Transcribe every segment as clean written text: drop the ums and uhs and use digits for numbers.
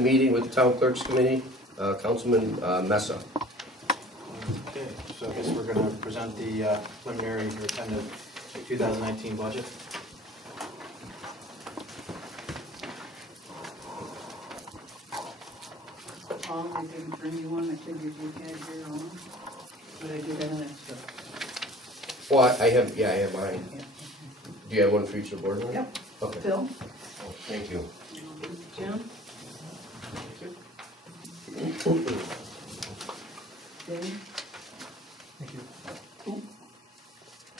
Meeting with the Town Clerks Committee, Councilman Mesa. Okay, so I guess we're going to present the preliminary or tentative 2019 budget. Paul, I didn't bring you one. I figured you had your own, but I did have an extra. Well, I have mine. Yeah. Do you have one for each of the board members? Yep. Okay. Phil? Oh, thank you. Jim? Dave? Thank you.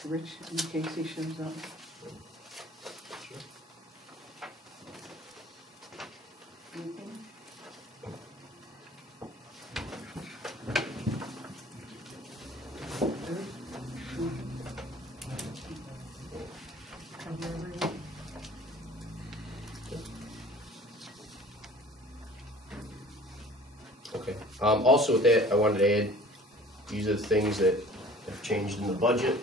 Rich, in case he shows up. Anything? Cover everyone? Okay. Also with that, I wanted to add, these are the things that have changed in the budget.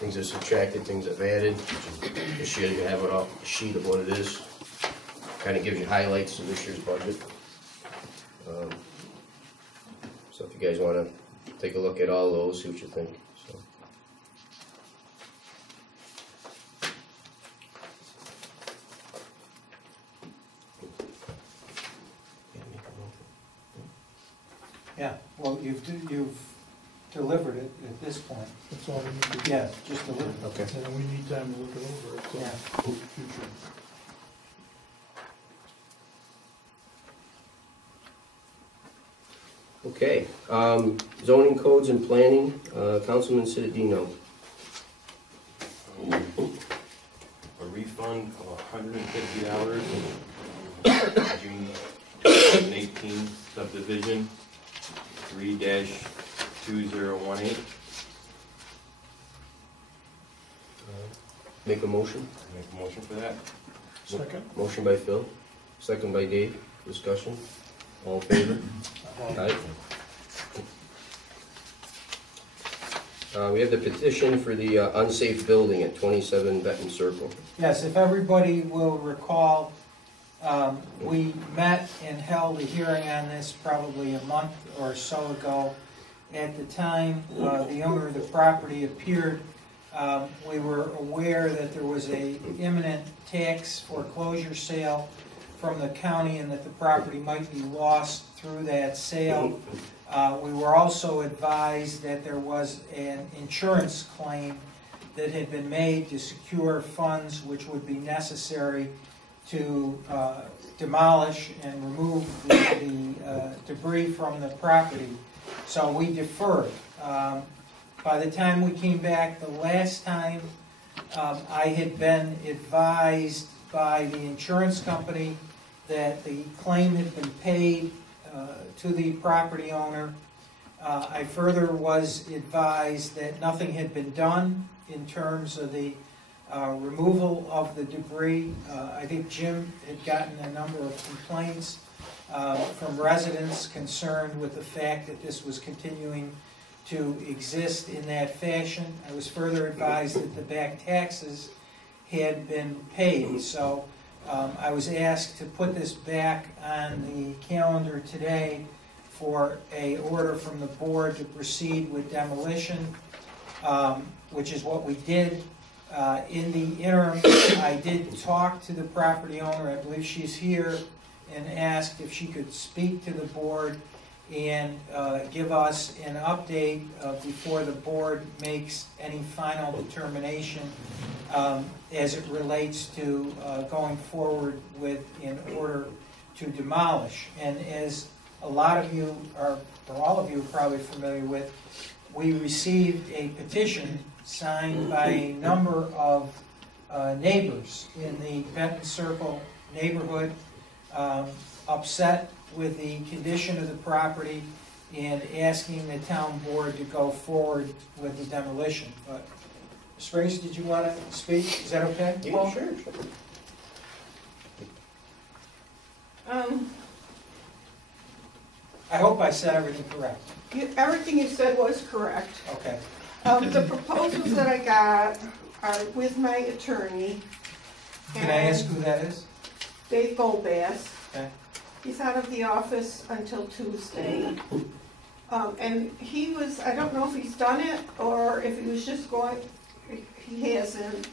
Things that subtracted, things that have added. This year you have a sheet of what it is. Kind of gives you highlights of this year's budget. So if you guys want to take a look at all those, see what you think. So. Yeah, well, you've delivered it at this point. That's all we need to do. Yeah, just delivered. Okay. And then we need time to look it over, so Yeah. future. Okay, zoning codes and planning, Councilman Citadino. A refund of $150, June 2018 subdivision 3-2018. Make a motion. Make a motion for that. Second? Motion by Phil, second by Dave. Discussion. All in favor? Aye. We have the petition for the unsafe building at 27 Benton Circle. Yes, if everybody will recall, we met and held a hearing on this probably a month or so ago. At the time the owner of the property appeared, we were aware that there was an imminent tax foreclosure sale from the county and that the property might be lost through that sale. We were also advised that there was an insurance claim that had been made to secure funds which would be necessary to demolish and remove the debris from the property. So we deferred. By the time we came back the last time, I had been advised by the insurance company that the claim had been paid to the property owner. I further was advised that nothing had been done in terms of the removal of the debris. I think Jim had gotten a number of complaints from residents concerned with the fact that this was continuing to exist in that fashion. I was further advised that the back taxes had been paid. So I was asked to put this back on the calendar today for an order from the board to proceed with demolition, which is what we did. In the interim, I did talk to the property owner, I believe she's here, and asked if she could speak to the board and give us an update before the board makes any final determination as it relates to going forward with an order to demolish. And as a lot of you are, or all of you are probably familiar with, we received a petition signed by a number of neighbors in the Benton Circle neighborhood, upset with the condition of the property and asking the town board to go forward with the demolition. But Springs, did you want to speak? Is that okay? Yeah, Well, sure. I hope I said everything correct. Everything you said was correct. Okay. The proposals that I got are with my attorney. Can I ask who that is? Dave Goldbass. Okay. He's out of the office until Tuesday. And he was, I don't know if he's done it or if he was just going, he hasn't,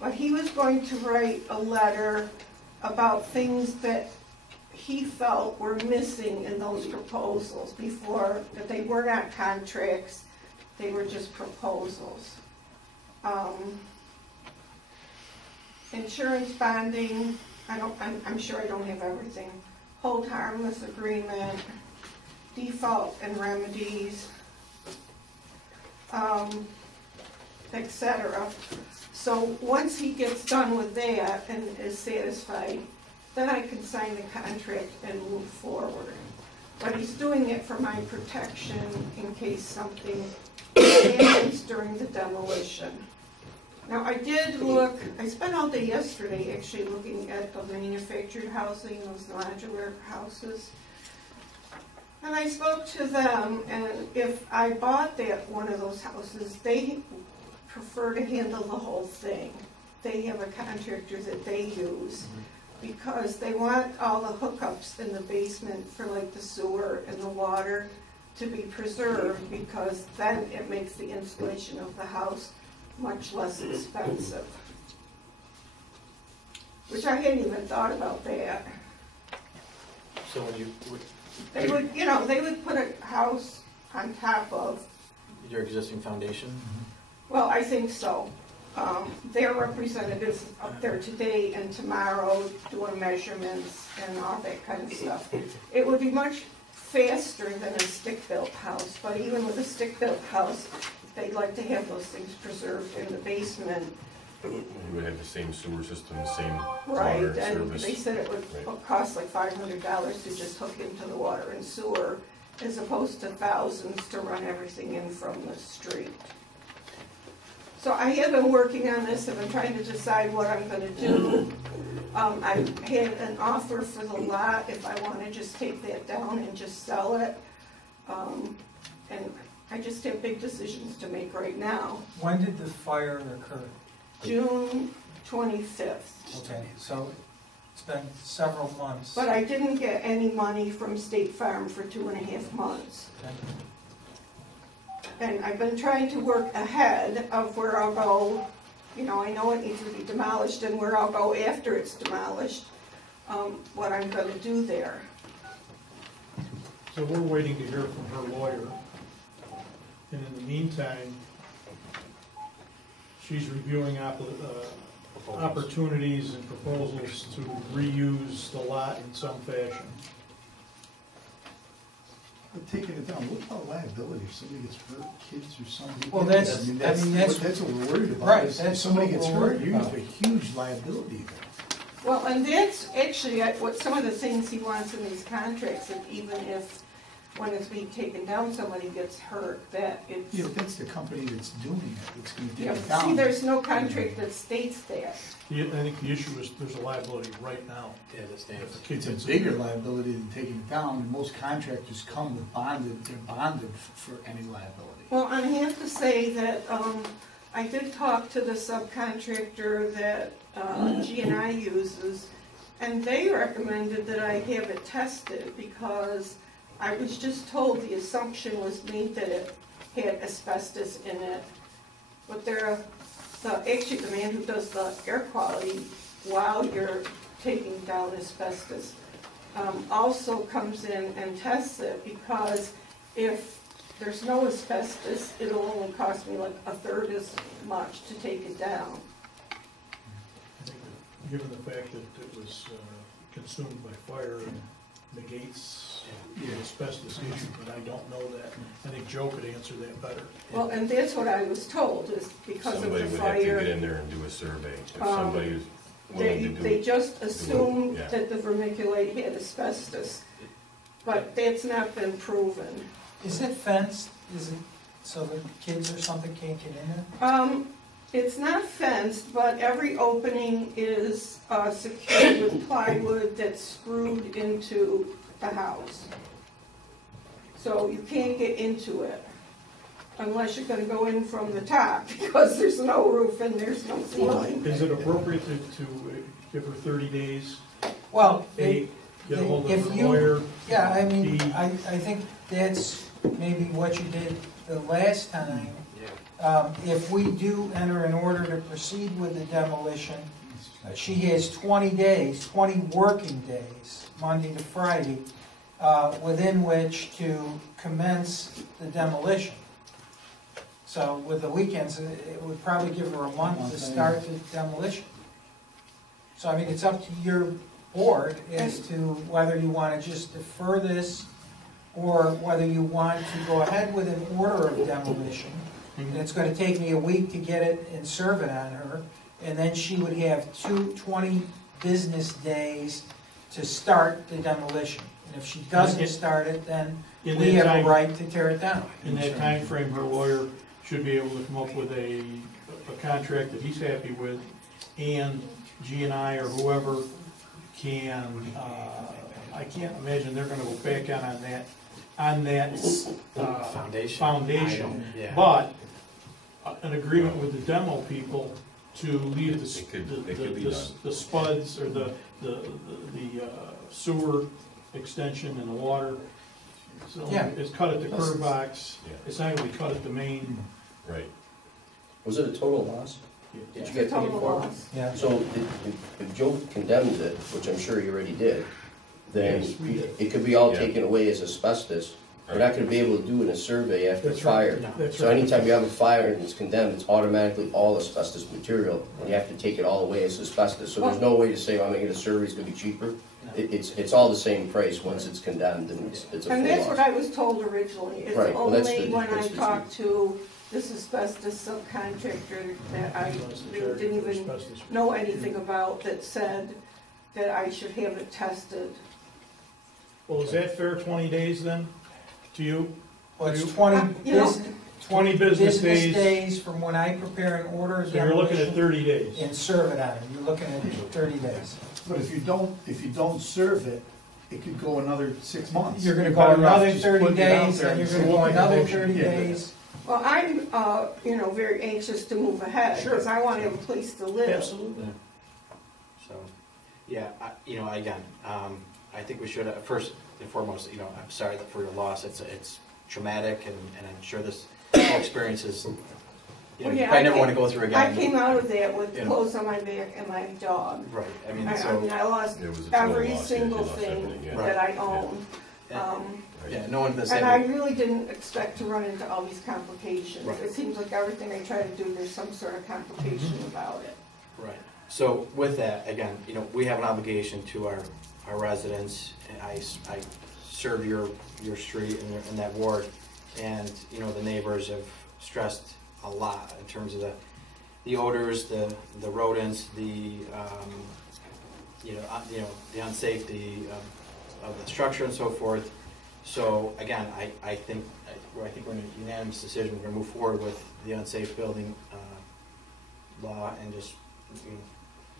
but he was going to write a letter about things that he felt were missing in those proposals before, that they were not contracts, they were just proposals. Insurance bonding, I'm sure I don't have everything. Hold harmless agreement, default and remedies, etc. So once he gets done with that and is satisfied, then I can sign the contract and move forward. But he's doing it for my protection in case something happens during the demolition. Now I did look, I spent all day yesterday actually looking at the manufactured housing, those modular houses. And I spoke to them, and if I bought one of those houses, they prefer to handle the whole thing. They have a contractor that they use because they want all the hookups in the basement for like the sewer and the water to be preserved, because then it makes the installation of the house much less expensive. Which I hadn't even thought about that. So when you, They would, they would put a house on top of, your existing foundation? well, I think so. Their representatives up there today and tomorrow doing measurements and all that kind of stuff. It would be much faster than a stick-built house, but even with a stick-built house, they'd like to have those things preserved in the basement. You would have the same sewer system, the same Right, water and service. they said it would Right. cost like $500 to just hook into the water and sewer, as opposed to thousands to run everything in from the street. So I have been working on this, I've been trying to decide what I'm gonna do. I had an offer for the lot, if I wanna just take that down and just sell it. And I just have big decisions to make right now. When did the fire occur? June 25th. Okay, so it's been several months. But I didn't get any money from State Farm for 2.5 months. Okay. And I've been trying to work ahead of where I'll go. I know it needs to be demolished and where I'll go after it's demolished, what I'm gonna do there. So we're waiting to hear from her lawyer. And in the meantime, she's reviewing opportunities and proposals to reuse the lot in some fashion. But taking it down, what about liability if somebody gets hurt, kids or something? Well, that's what we're worried about. right, is that's if somebody what gets we're hurt, worried you have about. a huge liability there. Well, and that's actually what some of the things he wants in these contracts, that even if, when it's being taken down, somebody gets hurt, that it's. Yeah, but that's the company that's doing it, that's gonna take Yeah, it down. see, there's no contract that states that. I think the issue is there's a liability right now. Yeah, that stands. If the kid It's a gets bigger hurt. liability than taking it down, and most contractors come with they're bonded for any liability. Well, I have to say that I did talk to the subcontractor that G&I uses, and they recommended that I have it tested because I was just told the assumption was made that it had asbestos in it. But actually the man who does the air quality while you're taking down asbestos also comes in and tests it, because if there's no asbestos, it'll only cost me like 1/3 as much to take it down. I think that given the fact that it was consumed by fire, it negates the asbestos issue, but I don't know that. I think Joe could answer that better. Well, and that's what I was told, is because of Somebody the would have to get fire, in there and do a survey. If somebody is willing to do they it. just assumed yeah. that the vermiculite had asbestos, but that's not been proven. Is it fenced? Is it so that kids or something can't get in there? It's not fenced, but every opening is secured with plywood that's screwed into the house. So you can't get into it unless you're gonna go in from the top, because there's no roof and there's no ceiling. Is it appropriate to give her 30 days Well, A, get a hold if of a you- lawyer. yeah, I mean, B, I think that's maybe what you did the last time. Yeah. If we do enter an order to proceed with the demolition, she has 20 days, 20 working days, Monday to Friday, within which to commence the demolition. So with the weekends, it would probably give her a month to start the demolition. So I mean, it's up to your board as to whether you want to just defer this or whether you want to go ahead with an order of demolition. And it's going to take me a week to get it and serve it on her. And then she would have 20 business days to start the demolition. And if she doesn't start it, then we have a right to tear it down. In that time frame, her lawyer should be able to come up with a contract that he's happy with, and G&I or whoever can, I can't imagine they're gonna go back on that foundation. Yeah. But an agreement with the demo people to leave It could be done. the spuds or the sewer extension and the water. So Yeah. it's cut at the curb box, Yeah. it's not really cut at the main. Right. Was it a total loss? Did you get paid Total for it? loss. Yeah. So if Joe condemns it, which I'm sure he already did, then Yes, we did. it could be all Yeah. taken away as asbestos. We're not gonna be able to do it in a survey after That's right. fire. No. That's So right. anytime you have a fire and it's condemned, it's automatically all asbestos material, and you have to take it all away as asbestos. So there's no way to say, I'm gonna get a survey, it's gonna be cheaper. It's all the same price once it's condemned, and it's a full And that's what loss. I was told originally. It's Right, well, that's only the when I difference between- talked to this asbestos subcontractor that I really didn't even know anything about that said that I should have it tested. Well, is that fair, 20 days then, to you? Well, it's 20 You know- business, 20 business days, days from when I prepare an order of so you're looking at demolition 30 days. and serve it on it. You're looking at 30 days. But if you don't serve it, it could go another 6 months. You're gonna You're go better off another just 30 putting it out days, there and you're and gonna go we'll make a another motion. 30 Yeah. days. Well, I'm, very anxious to move ahead, because I want to have a place to live. Absolutely. So, yeah, again, I think we should, first and foremost, I'm sorry for your loss. It's traumatic, and I'm sure this whole experience is, Well, you yeah, probably I never want to came- go through I again. came out of that with You know. clothes on my back and my dog. Right, I mean, I so, mean, I lost It was a total every loss, yeah, single you lost thing everything, yeah. that I own. yeah, no one, the And I same, really didn't expect to run into all these complications. Right. It seems like everything I try to do, there's some sort of complication about it. right. So with that, again, we have an obligation to our residents, and I serve your street and that ward, and, the neighbors have stressed a lot in terms of the odors, the rodents, the unsafety of the structure and so forth. So again, I think we're in a unanimous decision. We're gonna move forward with the unsafe building law and just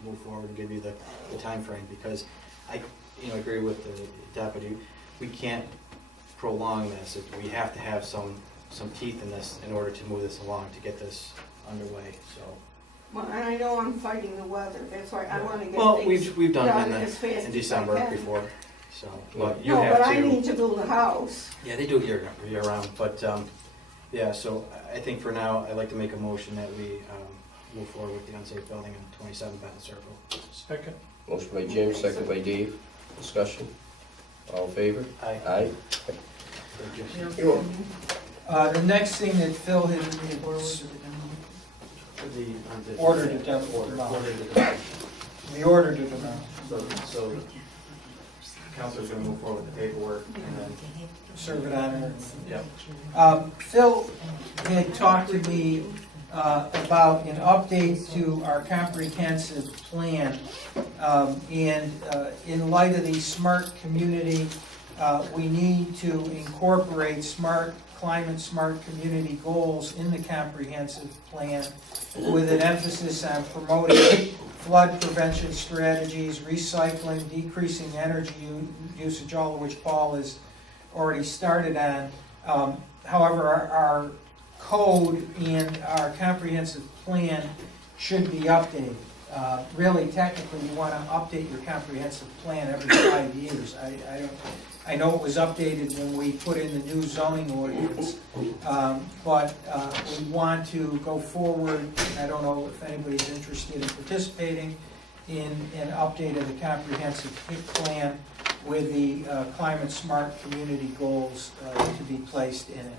move forward and give you the timeframe, because I agree with the deputy. We can't prolong this. We have to have some teeth in this in order to move this along, to get this underway. So. Well, and I know I'm fighting the weather, that's why I want to get Well, things we've done done it as fast as in I December can. before, so, but you No, have but to. I need to build a house. Yeah, they do it year round, but, yeah, so I think for now, I'd like to make a motion that we, move forward with the unsafe building in 27 Benton Circle. Second. Motion by Jim, second by Dave. Discussion? All in favor? Aye. Aye. Thank you. You're welcome. The next thing that Phil had ordered to demolish. We ordered it demolish. So, council's gonna move forward with the paperwork, and then, Serve it on her. yeah. Phil had talked to me about an update to our comprehensive plan. And in light of the smart community, we need to incorporate climate smart community goals in the comprehensive plan with an emphasis on promoting flood prevention strategies, recycling, decreasing energy usage, all of which Paul has already started on. However, our code and our comprehensive plan should be updated. Really, technically, you want to update your comprehensive plan every 5 years. I know it was updated when we put in the new zoning ordinance, but we want to go forward. I don't know if anybody's interested in participating in an update of the comprehensive plan with the climate-smart community goals to be placed in it.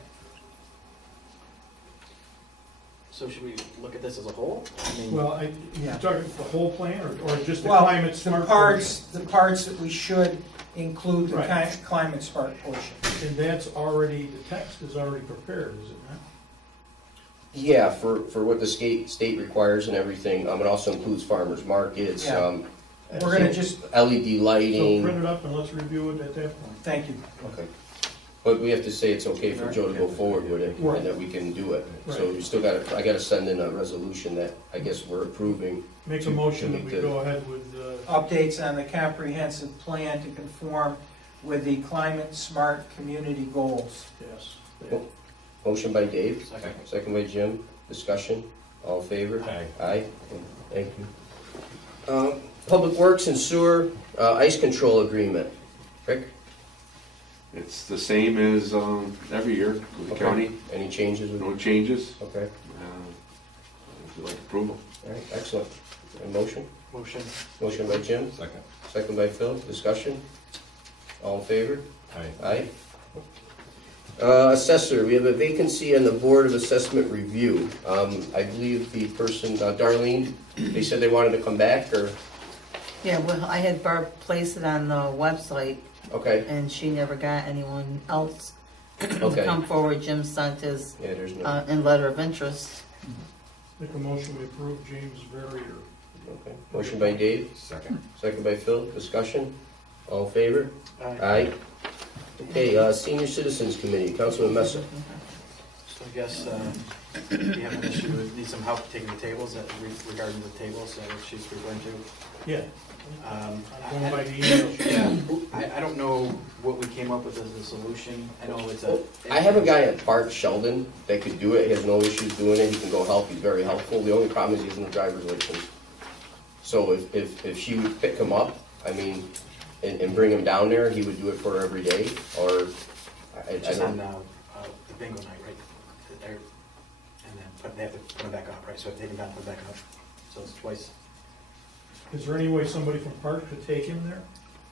So should we look at this as a whole? I mean, Well, Yeah. you talking the whole plan or just the Well, climate smart? the parts that we should include the Right. climate-smart portion. And that's already, the text is already prepared, is it not? Yeah, for what the state requires and everything, it also includes farmers markets, Yeah. We're gonna just, LED So lighting. print it up and let's review it at that point. thank you. Okay. But we have to say it's okay for Joe to go forward with it, Right. and that we can do it. So Right. you still gotta, I gotta send in a resolution that I guess we're approving. Make To- a motion to that we make the- go ahead with, Updates on the comprehensive plan to conform with the climate-smart community goals. yes. Cool. Motion by Dave, Second. second by Jim, discussion, all in favor? Aye. Aye, thank you. Public Works and Sewer, ice control agreement. Rick? It's the same as every year with the Okay. county, Any changes? no changes. Okay, If you like approval. all right, excellent. A motion? motion. Motion by Jim, Second. second by Phil, discussion, all in favor? Aye. Aye. Assessor, we have a vacancy on the Board of Assessment Review. I believe the person, Darlene, they said they wanted to come back, or, Yeah, well, I had Barb place it on the website, okay, and she never got anyone else to okay. come forward. Jim sent his, Yeah, there's no, in letter of interest. Make a motion we approve James Verrier. okay. Motion by Dave, Second. second by Phil, discussion, all in favor? Aye. Aye. Okay, Senior Citizens Committee, Councilman Messer. So I guess you have an issue, need some help taking the tables, regarding the tables, is that what she's referring to? Yeah. Um, I'm going by the email. Yeah, I don't know what we came up with as a solution. I know it's a. I have a guy at Park, Sheldon, that could do it, he has no issues doing it, he can go help, he's very helpful, the only problem is he doesn't have a driver's license. So if she would pick him up, I mean, and bring him down there, he would do it for her every day, or, I Just on don't. the bingo night, right? And then they have to put them back up, right? So if they take them down, put them back up. So it's twice. Is there any way somebody from Park could take him there,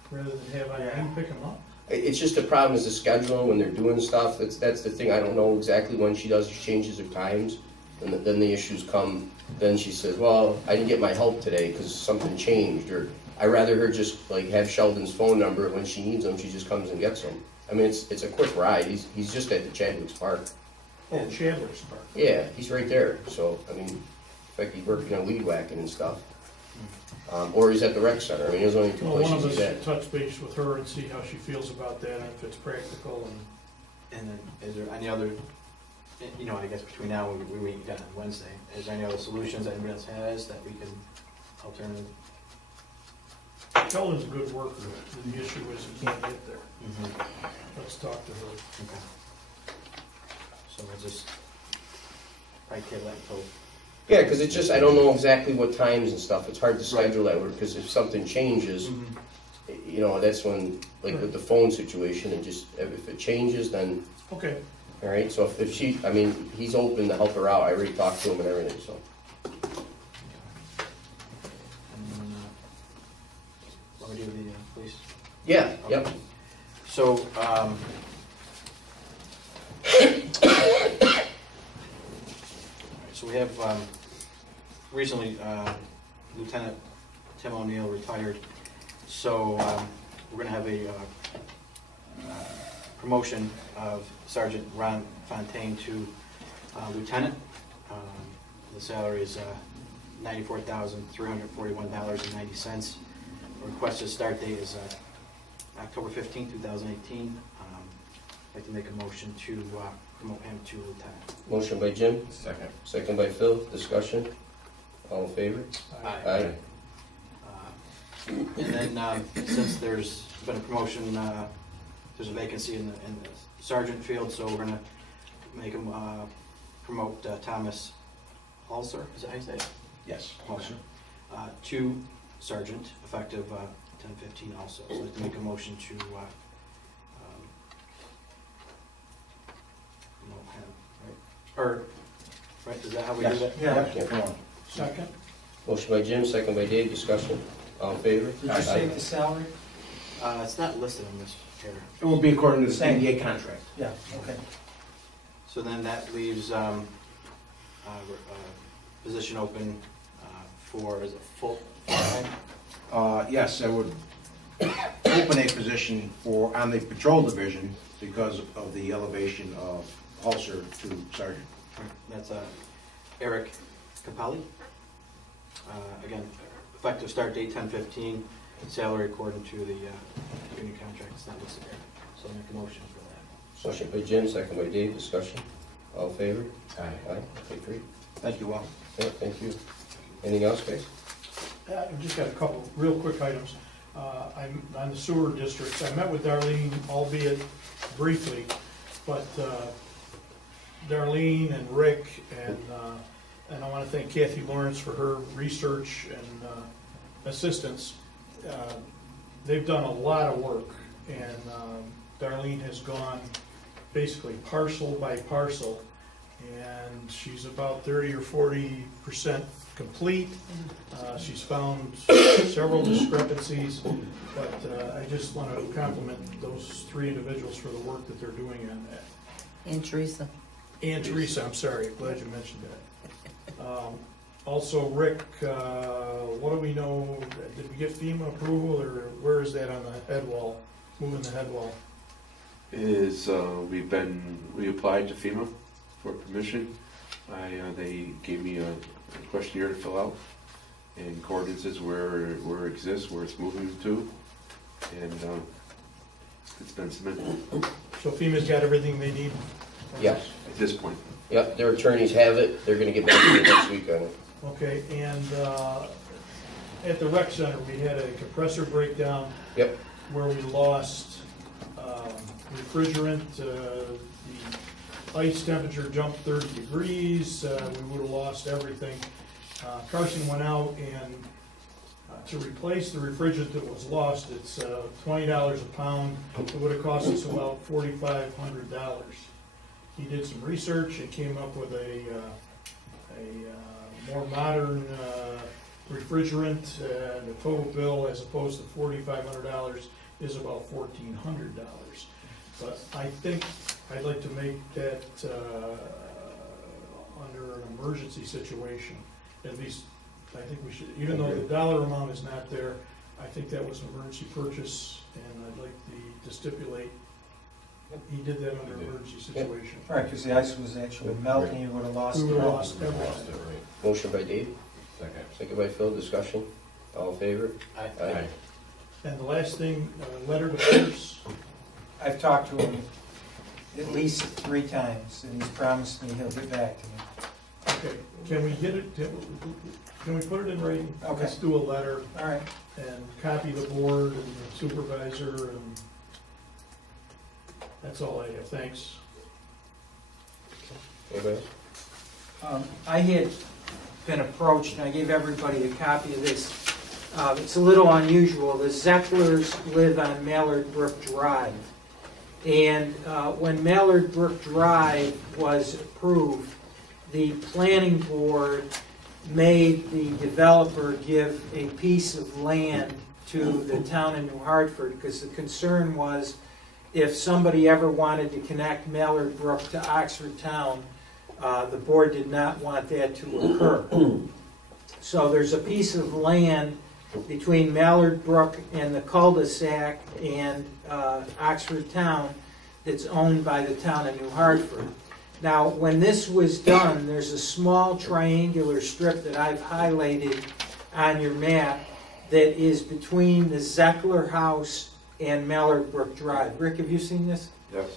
rather than have Eileen pick him up? It's just the problem is the scheduling when they're doing stuff, that's the thing, I don't know exactly when she does, she changes her times, and then the issues come, then she says, well, I didn't get my help today because something changed, or I'd rather her just like have Sheldon's phone number, when she needs him, she just comes and gets him. I mean, it's a quick ride, he's just at the Chadwick's Park. Oh, Chandler's Park. Yeah, he's right there, so, I mean, in fact, he's working on weed whacking and stuff. Or he's at the rec center, I mean, there's only two Well, one places of he's us at. should touch base with her and see how she feels about that, and if it's practical, and And then is there any other, I guess between now and we meet again on Wednesday, is there any other solutions that anybody else has that we can alternative? Sheldon's a good worker. The issue is he can't get there. Mm-hmm. Let's talk to her. Okay. So we'll just probably table that until. Yeah, because it's just, I don't know exactly what times and stuff, it's hard to schedule that, because if something changes, that's when, like with the phone situation, and just, if it changes, then, Okay. all right, so if she, I mean, he's open to help her out, I already talked to him and everything, so. Want me to do the police? Yeah, yep. So, so we have, recently, Lieutenant Tim O'Neill retired, so we're gonna have a promotion of Sergeant Ron Fontaine to Lieutenant. The salary is $94,341.90. The requested start date is October 15, 2018. I'd like to make a motion to promote him to lieutenant. Motion by Jim, Second. second by Phil, discussion, all in favor? Aye. And then, since there's been a promotion, there's a vacancy in the sergeant field, so we're gonna make him promote Thomas Halser. Is that how you say it? Yes. Halser. to sergeant, effective 10/15 also. So I'd like to make a motion to right, is that how we do that? Yeah. Second? Motion by Jim, second by Dave, discussion. All in favor? Did you say the salary? It's not listed on this here. It will be according to the Same. NBA contract. Yeah, okay. So then that leaves position open for, is it full-time? Yes, I would open a position on the patrol division because of the elevation of Hulser to sergeant. That's Eric Capelli. Again, effective start date 10/15, salary according to the union contract. It's not listed there. So I'll make a motion for that. Motion by Jim, second by Dave, discussion. All in favor? Aye. Aye, okay, great. Thank you all. Yeah, thank you. Anything else, guys? I've just got a couple real quick items. I'm on the sewer districts. I met with Darlene, albeit briefly, but Darlene and Rick and I want to thank Kathy Lawrence for her research and assistance. They've done a lot of work, and Darlene has gone basically parcel by parcel, and she's about 30 or 40% complete. She's found several discrepancies, but I just want to compliment those three individuals for the work that they're doing on that. And Teresa. And Teresa, I'm sorry, glad you mentioned that. Also, Rick, what do we know, did we get FEMA approval, or where is that on the head wall, moving the head wall? We applied to FEMA for permission. They gave me a questionnaire to fill out and coordinates where it exists, where it's moving to, and it's been submitted So FEMA's got everything they need? Yes. at this point. Yep, their attorneys have it. They're gonna get back to you next week on it. Okay, and at the rec center, we had a compressor breakdown. Yep. Where we lost refrigerant, the ice temperature jumped 30 degrees, we would have lost everything. Carson went out and to replace the refrigerant that was lost, it's $20 a pound. It would have cost us about $4,500. He did some research and came up with a more modern refrigerant, and the total bill, as opposed to $4,500, is about $1,400. But I think I'd like to make that under an emergency situation. At least, I think we should, even though the dollar amount is not there, I think that was an emergency purchase, and I'd like to stipulate he did that under an emergency situation. Right, because the ice was actually melting, you would have lost it. We would have lost Lost everything. it, right. Motion by Dave, Second. second by Phil, discussion. All in favor? Aye. Aye. And the last thing, letter to Pierce. I've talked to him at least 3 times, and he's promised me he'll get back to me. Okay, can we get it, can we put it in writing? Okay. Let's do a letter All right. and copy the board and the supervisor, and that's all I have, thanks. Anybody else? I had been approached, and I gave everybody a copy of this. It's a little unusual. The Zecklers live on Mallard Brook Drive. And when Mallard Brook Drive was approved, the planning board made the developer give a piece of land to the town of New Hartford, because the concern was if somebody ever wanted to connect Mallard Brook to Oxford Town, the board did not want that to occur. So there's a piece of land between Mallard Brook and the cul-de-sac and Oxford Town that's owned by the town of New Hartford. Now, when this was done, there's a small triangular strip that I've highlighted on your map that is between the Zeckler house and Mallard Brook Drive. Rick, have you seen this? Yes.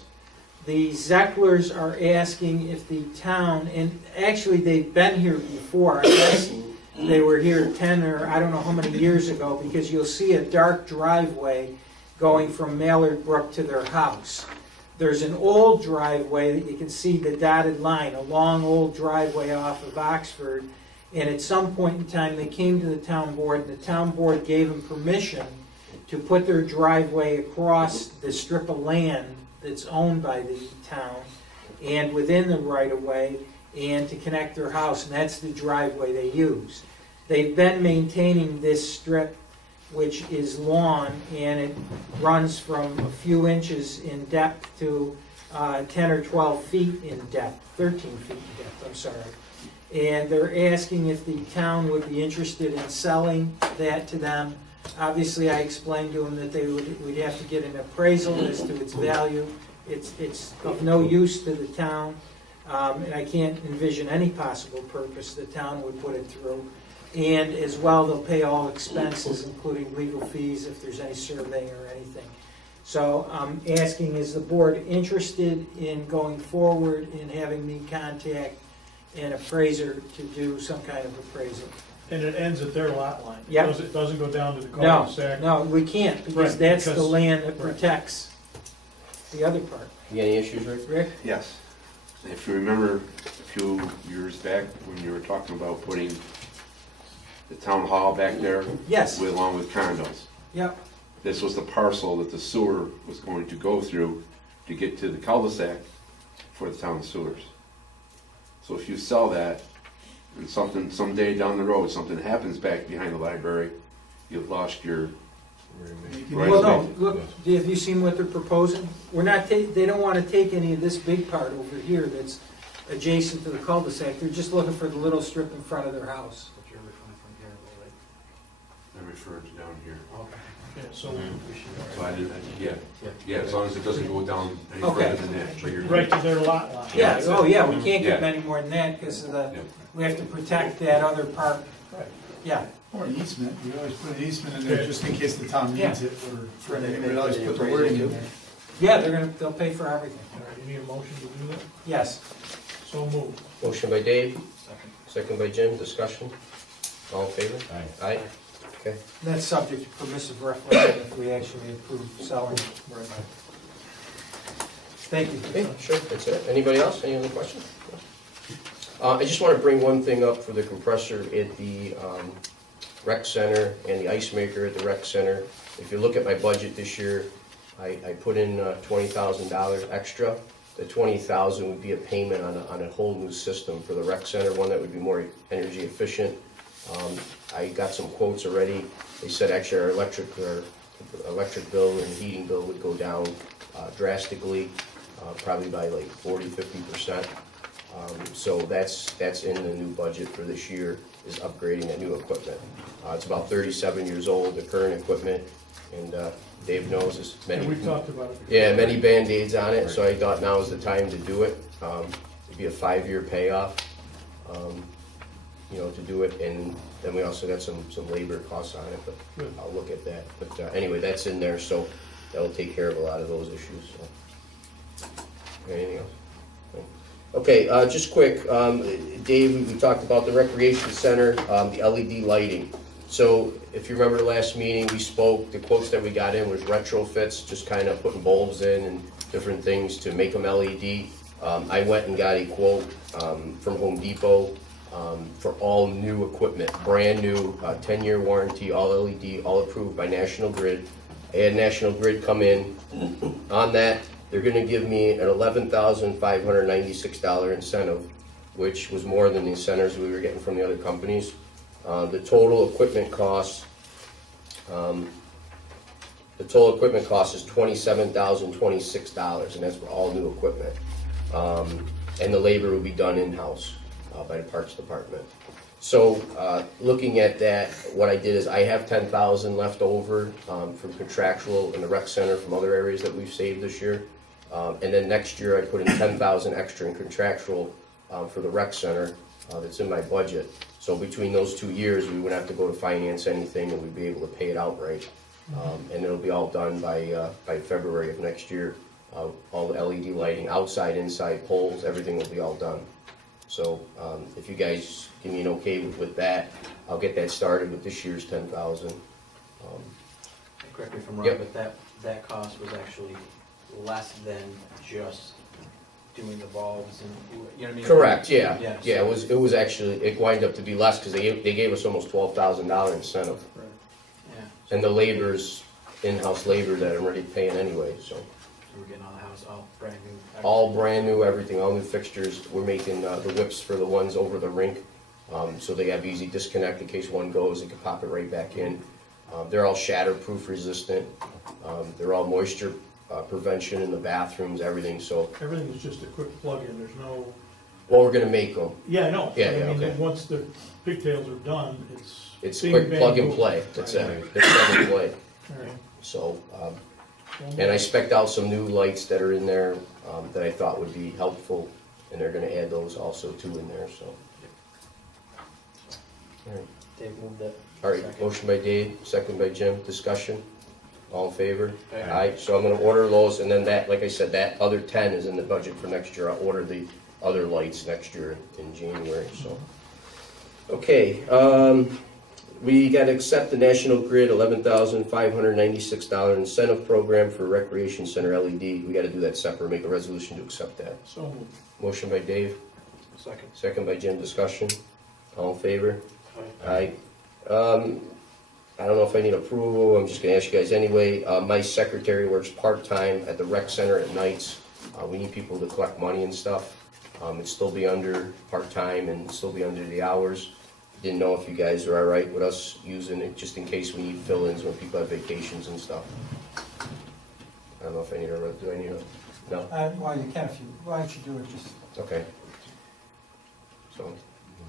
The Zecklers are asking if the town, and actually they've been here before, I guess they were here 10 or I don't know how many years ago, because you'll see a dark driveway going from Mallard Brook to their house. There's an old driveway that you can see the dotted line, a long old driveway off of Oxford, And at some point in time, they came to the town board, and the town board gave them permission to put their driveway across the strip of land that's owned by the town and within the right-of-way, and to connect their house, and that's the driveway they use. They've been maintaining this strip, which is lawn, and it runs from a few inches in depth to 10 or 12 feet in depth, 13 feet in depth, I'm sorry. And they're asking if the town would be interested in selling that to them. Obviously, I explained to them that we'd have to get an appraisal as to its value. It's of no use to the town, and I can't envision any possible purpose the town would put it through. And as well, they'll pay all expenses, including legal fees if there's any surveying or anything. So I'm asking, is the board interested in going forward in having me contact an appraiser to do some kind of appraisal? And it ends at their lot line? Yep. It doesn't go down to the cul-de-sac? No, we can't, because Right, that's the because- land that protects the other part. You got any issues, Rick? Rick? Yes. If you remember a few years back when you were talking about putting the town hall back there? Yes. Along with condos. Yep. This was the parcel that the sewer was going to go through to get to the cul-de-sac for the town sewers. So if you sell that, and something, someday down the road, something happens back behind the library, you've lost your right. Well, no, look, have you seen what they're proposing? We're not, they don't want to take any of this big part over here that's adjacent to the cul-de-sac. They're just looking for the little strip in front of their house. What you're referring from here, right? I referred to down here. Okay. Yeah, so, So I didn't, yeah, as long as it doesn't go down any Okay. further than that. But you're right to their lot line? Yeah, oh yeah, we can't give Yeah. any more than that because of the, Yeah. we have to protect that other part. Right. Yeah, Or an easement, we always put an easement in there just in case the town needs Yeah. it, or for anything, we always put the wording in there. yeah, they'll pay for everything. All right, you need a motion to do that? Yes. So moved. Motion by Dave, Second. second by Jim, discussion. All in favor? Aye. Aye. Okay. That's subject to permissive referendum if we actually approve selling. Thank you. Okay, sure, that's it. Anybody else? Any other questions? I just want to bring one thing up for the compressor at the rec center and the ice maker at the rec center. If you look at my budget this year, I put in $20,000 extra. The $20,000 would be a payment on a whole new system for the rec center, one that would be more energy efficient. I got some quotes already. They said actually our electric bill and heating bill would go down drastically, probably by like 40–50%. So that's in the new budget for this year, is upgrading that new equipment. It's about 37 years old, the current equipment, and Dave knows this. And we've talked about it before. Yeah, many Band-Aids on it, so I thought now is the time to do it. It'd be a 5-year payoff, to do it, and then we also got some labor costs on it, but Good. I'll look at that. But anyway, that's in there, so that'll take care of a lot of those issues. So. Anything else? Okay, just quick, Dave, we talked about the recreation center, the LED lighting. So if you remember the last meeting, we spoke, the quotes that we got in was retrofits, just kind of putting bulbs in and different things to make them LED. I went and got a quote from Home Depot for all new equipment, brand new, 10-year warranty, all LED, all approved by National Grid. I had National Grid come in on that. They're going to give me an $11,596 incentive, which was more than the incentives we were getting from the other companies. The total equipment cost is $27,026, and that's for all new equipment. And the labor will be done in-house by the Parks Department. So looking at that, what I did is I have $10,000 left over from contractual in the rec center from other areas that we've saved this year. And then next year I put in $10,000 extra in contractual for the rec center that's in my budget. So between those 2 years, we wouldn't have to go to finance anything, and we'd be able to pay it outright. And it'll be all done by February of next year. All the LED lighting, outside, inside poles, everything will be all done. So if you guys give me an okay with that, I'll get that started with this year's $10,000. Correct me if I'm wrong, Yep. but that cost was actually less than just doing the bulbs and, you know what I mean? Correct, yeah. Yeah, Yeah, so- it was actually, it wind up to be less, because they gave us almost $12,000 incentive. Yeah, And the labor's in-house labor that I'm already paying anyway, so. so we're getting all the house, all brand new. All brand new, everything, all new fixtures. We're making the whips for the ones over the rink, so they have easy disconnect in case one goes, they can pop it right back in. They're all shatterproof resistant. They're all moisture prevention in the bathrooms, everything, so. Everything is just a quick plug-in, there's no, Well, we're gonna make them. yeah, I know. Yeah, I yeah, mean, okay. once the pigtails are done, It's bing, quick bang, plug and boom. play, that's it. Right. It's plug and play. All right. So, and I spec'd out some new lights that are in there that I thought would be helpful, and they're gonna add those also too in there, so. All right. Dave moved it. All right, Second. motion by Dave, second by Jim, discussion, all in favor? Aye. So I'm gonna order those, and then that, like I said, that other 10 is in the budget for next year. I'll order the other lights next year in January, so. Okay, we gotta accept the National Grid $11,596 incentive program for Recreation Center LED. We gotta do that separate, make a resolution to accept that. So moved. Motion by Dave, Second. second by Jim, discussion, all in favor? Aye. I don't know if I need approval, I'm just gonna ask you guys anyway. My secretary works part-time at the rec center at nights. We need people to collect money and stuff. It'd still be under part-time and still be under the hours. Didn't know if you guys are all right with us using it, just in case we need fill-ins when people have vacations and stuff. I don't know if I need a, do I need a, no? Well, you can if you, why don't you do it just, Okay. So,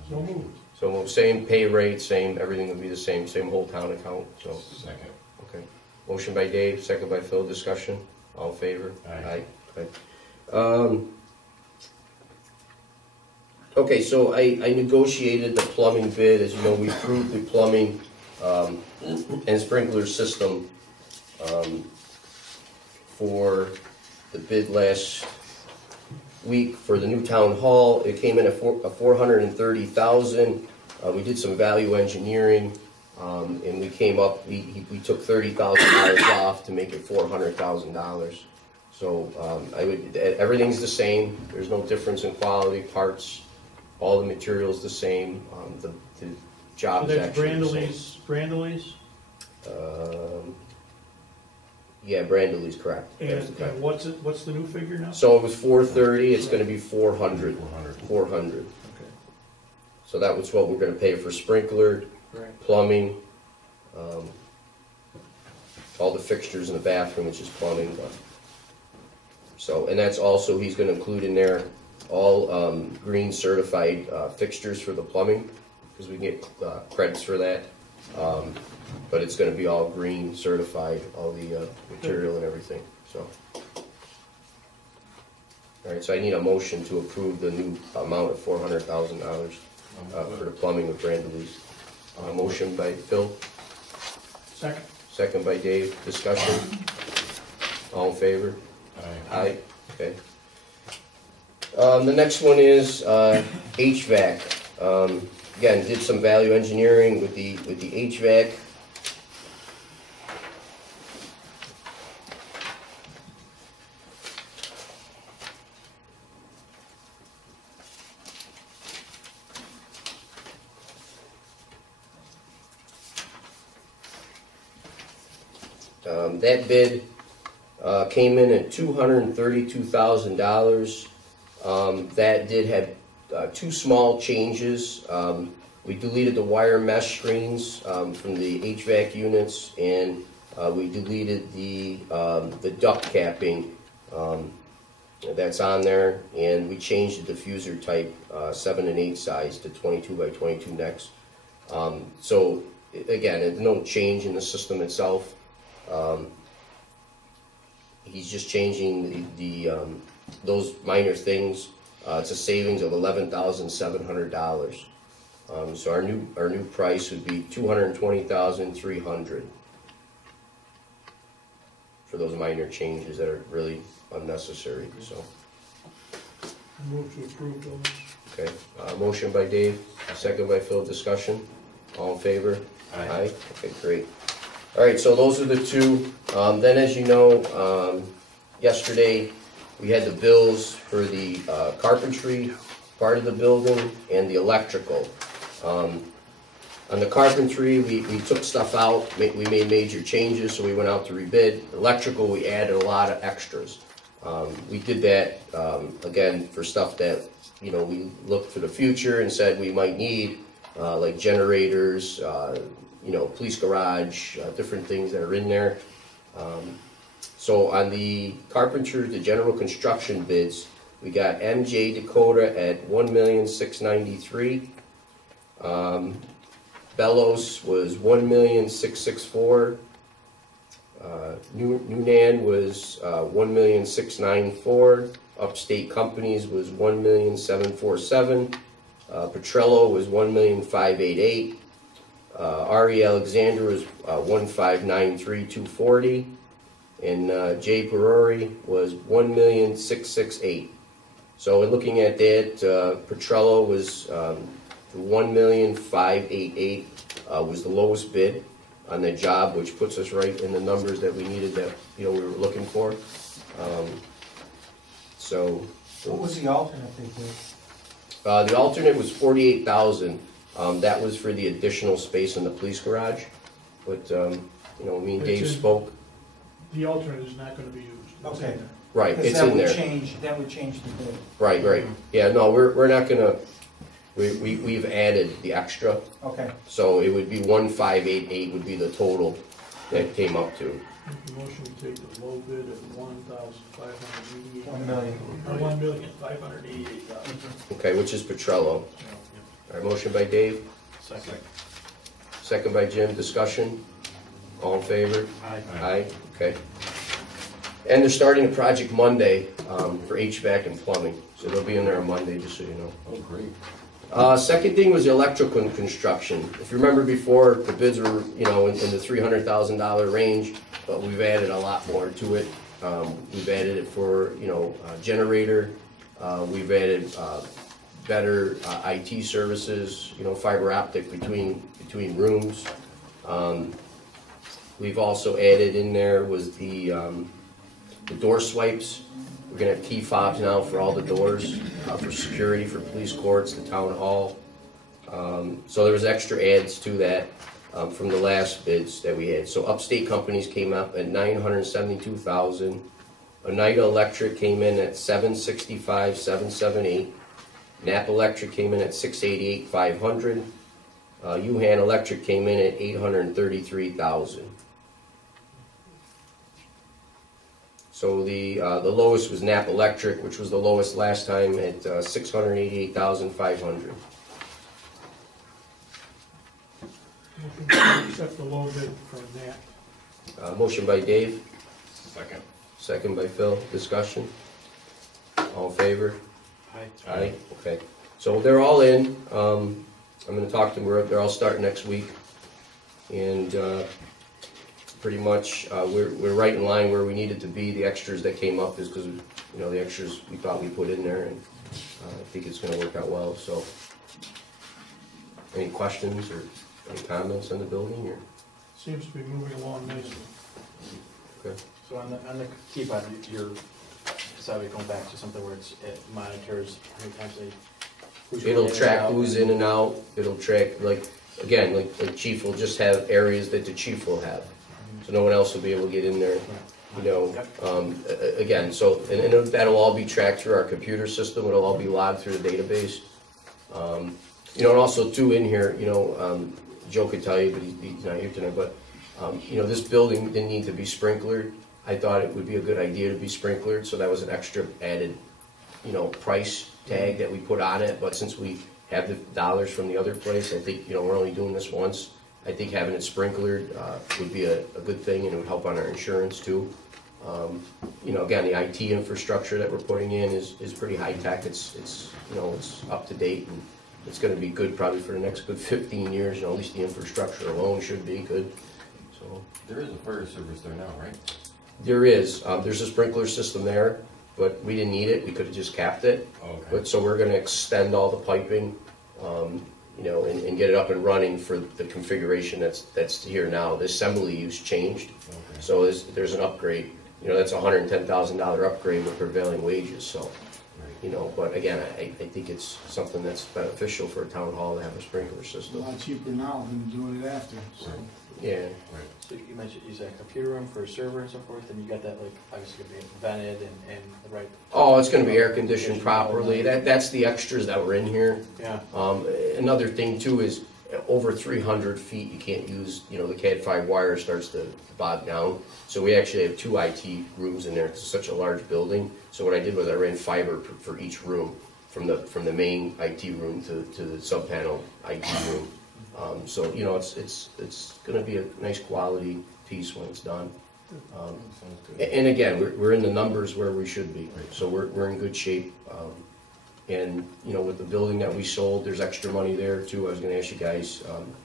So moved. so same pay rate, same, everything would be the same whole town account, so. Second. Okay. Motion by Dave, second by Phil, discussion, all in favor? Aye. Okay. Okay, so I negotiated the plumbing bid, as you know, we approved the plumbing, and sprinkler system, for the bid last week for the new town hall. It came in at $430,000. We did some value engineering, and we came up, we took $30,000 off to make it $400,000. So everything's the same. There's no difference in quality, parts, all the materials the same. The So job's that's actually the same. Brandolese? Yeah, Brandley's correct. And That's correct. what's the new figure now? So it was 430, it's gonna be 400. 400. Okay. So that was what we're gonna pay for sprinkler, Right. plumbing, all the fixtures in the bathroom, which is plumbing. So, and that's also, he's gonna include in there all green certified fixtures for the plumbing, because we can get credits for that. But it's gonna be all green certified, all the material and everything, so. All right, so I need a motion to approve the new amount of $400,000 for the plumbing with Brandley's. Motion by Phil, Second. second by Dave, discussion. All in favor? Aye. Aye, okay. The next one is HVAC. Again, did some value engineering with the HVAC. That bid came in at $232,000. That did have two small changes. We deleted the wire mesh screens from the HVAC units, and we deleted the duct capping that's on there, and we changed the diffuser type 7 and 8 size to 22 by 22 necks. So again, there's no change in the system itself. He's just changing those minor things. It's a savings of $11,700. So our new price would be $220,300 for those minor changes that are really unnecessary. So, Move to approve those. okay, motion by Dave, second by Phil. Discussion. All in favor? Aye. Okay, great. All right, so those are the two. Then, as you know, yesterday we had the bills for the carpentry part of the building and the electrical. On the carpentry, we took stuff out, we made major changes, so we went out to rebid. Electrical, we added a lot of extras. We did that, again, for stuff that, you know, we looked to the future and said we might need, like generators, you know, police garage, different things that are in there. So on the carpenter, the general construction bids, we got MJ Dakota at $1,693,000. Bellows was $1,664,000. Newnan was $1,694,000. Upstate Companies was $1,747,000. Petrello was $1,588,000. R.E. Alexander was $1,593,240. And J. Perori was $1,668,000. So in looking at that, Petrello was $1,588,000 was the lowest bid on that job, which puts us right in the numbers that we needed, that, you know, we were looking for. So What was the alternate they did? the alternate was $48,000. That was for the additional space in the police garage. But you know, me and Dave spoke. The alternate is not gonna be used. It's Okay. in there. Right, Because it's that in would there. that would change the bid. Right, right. Yeah, no, we're not gonna. We've added the extra. Okay. So it would be 1,588 would be the total that came up to. Make the motion to take the low bid at $1,588,000. $1,588,000. Okay, which is Petrello. All right, motion by Dave, Second. second by Jim. Discussion. All in favor? Aye. Aye. Okay. And they're starting a project Monday for HVAC and plumbing, so they'll be in there on Monday, just so you know. Oh, great. Second thing was the electrical construction. If you remember before, the bids were, you know, in the $300,000 range, but we've added a lot more to it. We've added it for, you know, generator. We've added better IT services, you know, fiber optic between rooms. We've also added in there was the door swipes. We're gonna have key fobs now for all the doors, for security, for police courts, the town hall. So there was extra adds to that from the last bids that we had. So Upstate Companies came up at $972,000. Oneida Electric came in at $765,778. Napa Electric came in at $688,500. Yuhan Electric came in at $833,000. So the lowest was Napa Electric, which was the lowest last time at $688,500. Motion to accept the low bid from that. Motion by Dave, Second. second by Phil. Discussion. All in favor? Aye. Aye. Okay. So they're all in. I'm going to talk to them. They're all starting next week, and pretty much we're right in line where we needed to be. The extras that came up is because, you know, the extras we thought we put in there, and I think it's going to work out well. So, any questions or any comments on the building? Or Seems to be moving along nicely. okay. So on the key fob, you're deciding going back to something where it monitors how many times It'll track who's in and out. It'll track, like, again, like Chief will just have areas that the chief will have, so no one else will be able to get in there. You know, again, so and that'll all be tracked through our computer system. It'll all be logged through the database. You know, and also too in here, you know, Joe could tell you, but he's not here tonight. But you know, this building didn't need to be sprinklered. I thought it would be a good idea to be sprinklered, so that was an extra added, you know, price tag that we put on it. But since we have the dollars from the other place, I think, you know, we're only doing this once. I think having it sprinklered would be a good thing, and it would help on our insurance too. You know, again, the IT infrastructure that we're putting in is pretty high tech. It's you know, it's up to date, and it's going to be good probably for the next good 15 years. You know, at least the infrastructure alone should be good. So There is a fire service there now, right? there is. There's a sprinkler system there, but we didn't need it. We could have just capped it. Oh, okay. But so we're going to extend all the piping, you know, and get it up and running for the configuration that's here now. The assembly use changed, Okay. so there's an upgrade. you know, that's a $110,000 upgrade with prevailing wages, so, you know, but again, I think it's something that's beneficial for a town hall to have a sprinkler It's a system. lot cheaper now than doing it after, so. Yeah, So you mentioned you said a computer room for a server and so forth, and you got that like obviously gonna be vented and the right. oh, it's gonna be air conditioned properly, that's the extras that were in here. Yeah. Another thing too is, over 300 feet, you can't use, you know, the Cat5 wire starts to bog down. So we actually have 2 IT rooms in there, it's such a large building. So what I did was I ran fiber for each room, from the main IT room to the sub-panel IT room. So, you know, it's gonna be a nice quality piece when it's done. And again, we're in the numbers where we should be, so we're in good shape. And, you know, with the building that we sold, there's extra money there too. I was gonna ask you guys,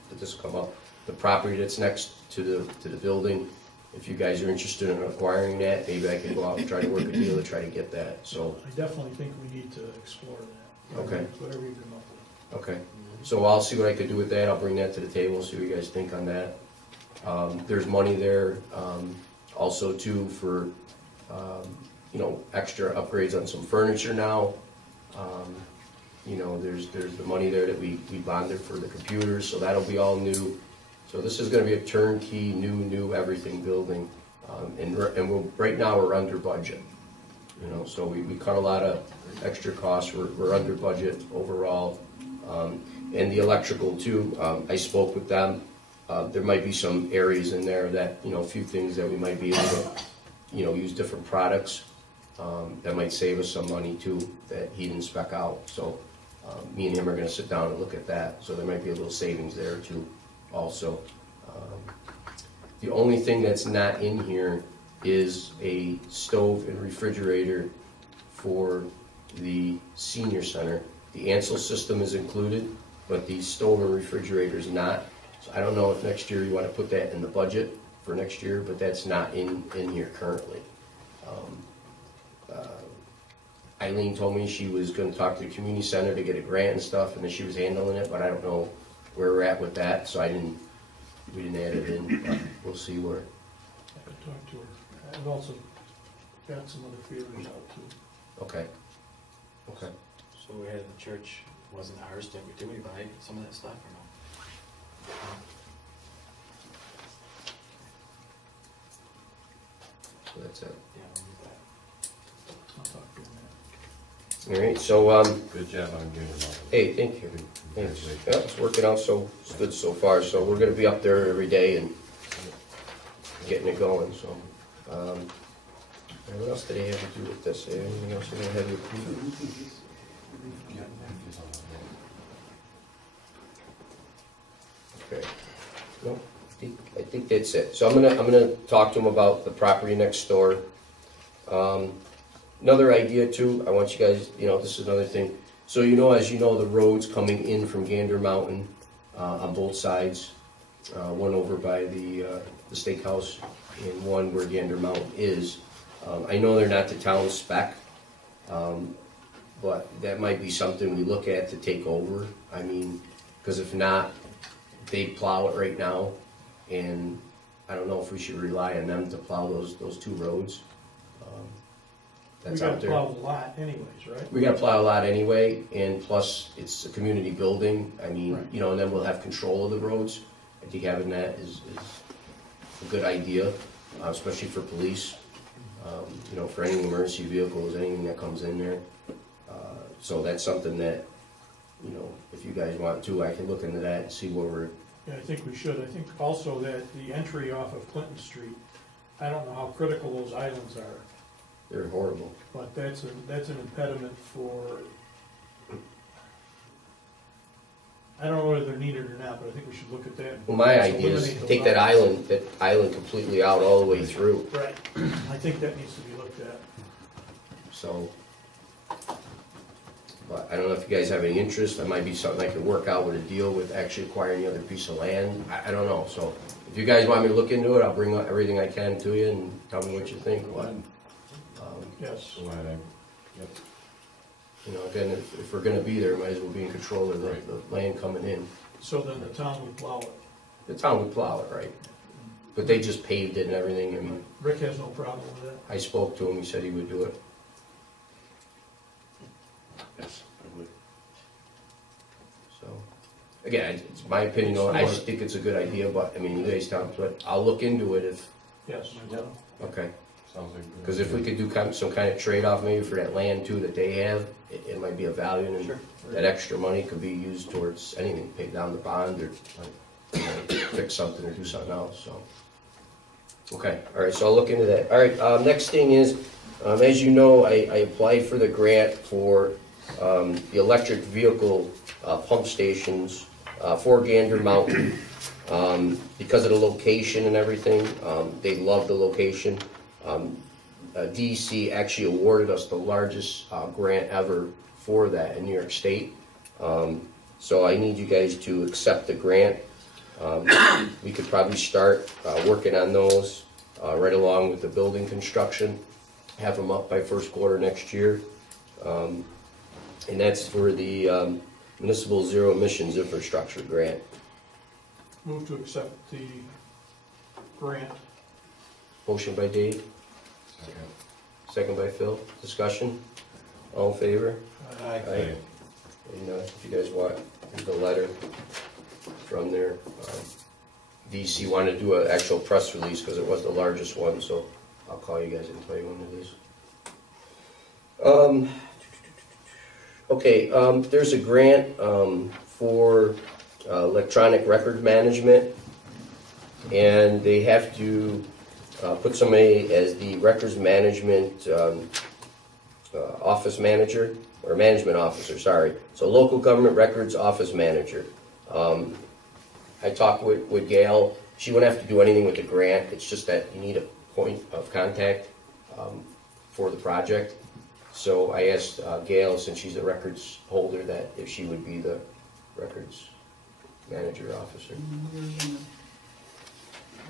that this will come up. The property that's next to the building, if you guys are interested in acquiring that, maybe I could go out and try to work a deal to try to get that, so. I definitely think we need to explore that. Okay. Whatever you come up with. Okay, so I'll see what I could do with that, I'll bring that to the table, see what you guys think on that. There's money there, also too, for, you know, extra upgrades on some furniture now. You know, there's the money there that we bonded for the computers, so that'll be all new. So this is gonna be a turnkey, new everything building. And right now, we're under budget. You know, so we cut a lot of extra costs, we're under budget overall. And the electrical too, I spoke with them. There might be some areas in there that, you know, a few things that we might be able to, you know, use different products. That might save us some money too, that he didn't spec out. So me and him are gonna sit down and look at that. So there might be a little savings there too also. The only thing that's not in here is a stove and refrigerator for the senior center. The Ansel system is included, but the stove and refrigerator is not. So I don't know if next year you want to put that in the budget for next year, but that's not in here currently. Eileen told me she was going to talk to the community center to get a grant and stuff, and that she was handling it, but I don't know where we're at with that, so we didn't add it in, but we'll see where. I could talk to her. I've also got some other feelers out too. Okay. Okay. So we had the church, wasn't ours, did we buy some of that stuff or no? So that's it. Yeah, we'll do that. I'll talk to her. All right, so, Good job on getting them all. hey, thank you. Thanks. Yeah, it's working out so good so far, so we're gonna be up there every day and getting it going, so. And what else did they have to do with this? Anything else they have to do? Okay. No, I think that's it. So I'm gonna talk to them about the property next door. Another idea too, I want you guys, you know, this is another thing. So you know, as you know, the roads coming in from Gander Mountain on both sides, one over by the steakhouse and one where Gander Mountain is. I know they're not the town spec, but that might be something we look at to take over. I mean, because if not, they plow it right now, and I don't know if we should rely on them to plow those 2 roads. That's out there. We gotta plow a lot anyways, right? We gotta plow a lot anyway, and plus it's a community building. I mean, Right. you know, and then we'll have control of the roads. I think having that is a good idea, especially for police. You know, for any emergency vehicles, anything that comes in there. So that's something that, you know, if you guys want to, I can look into that and see where we're. Yeah, I think we should. I think also that the entry off of Clinton Street, I don't know how critical those islands are, They're horrible. but that's an impediment for, I don't know whether they're needed or not, but I think we should look at that. Well, my idea is Eliminate take those that island completely out all the way through. Right. I think that needs to be looked at. So, but I don't know if you guys have any interest. That might be something I could work out with a deal with actually acquiring the other piece of land. I don't know. So if you guys want me to look into it, I'll bring up everything I can to you and tell me what you think. But, Yes. Yep. you know, again, if we're gonna be there, might as well be in control of the land coming in. So then the town would plow it. The town would plow it, right? But they just paved it and everything, and Rick has no problem with that. I spoke to him, he said he would do it. Yes, I would. So, again, it's my opinion, though. I just think it's a good idea, but, I mean, you guys tell me, but I'll look into it if, Yes. okay. Sounds like. Because if we could do some kind of trade-off maybe for that land too that they have, it might be a value, and Sure. that extra money could be used towards anything, pay down the bond or fix something or do something else, so. Okay, all right, so I'll look into that. All right, next thing is, as you know, I applied for the grant for the electric vehicle pump stations for Gander Mountain. Because of the location and everything, they love the location. DEC actually awarded us the largest grant ever for that in New York State. So I need you guys to accept the grant. We could probably start working on those right along with the building construction, have them up by first quarter next year. And that's for the Municipal Zero Emissions Infrastructure Grant. Move to accept the grant. Motion by Dave, second by Phil. Discussion? All in favor? Aye. Aye. And if you guys want, there's a letter from there. DEC wanted to do an actual press release because it was the largest one, so I'll call you guys and tell you when it is. Okay, there's a grant for electronic record management, and they have to put somebody as the records management office manager, or management officer, sorry. So local government records office manager. I talked with Gail. She wouldn't have to do anything with the grant. It's just that you need a point of contact for the project. So I asked Gail, since she's the records holder, that if she would be the records manager officer. You're gonna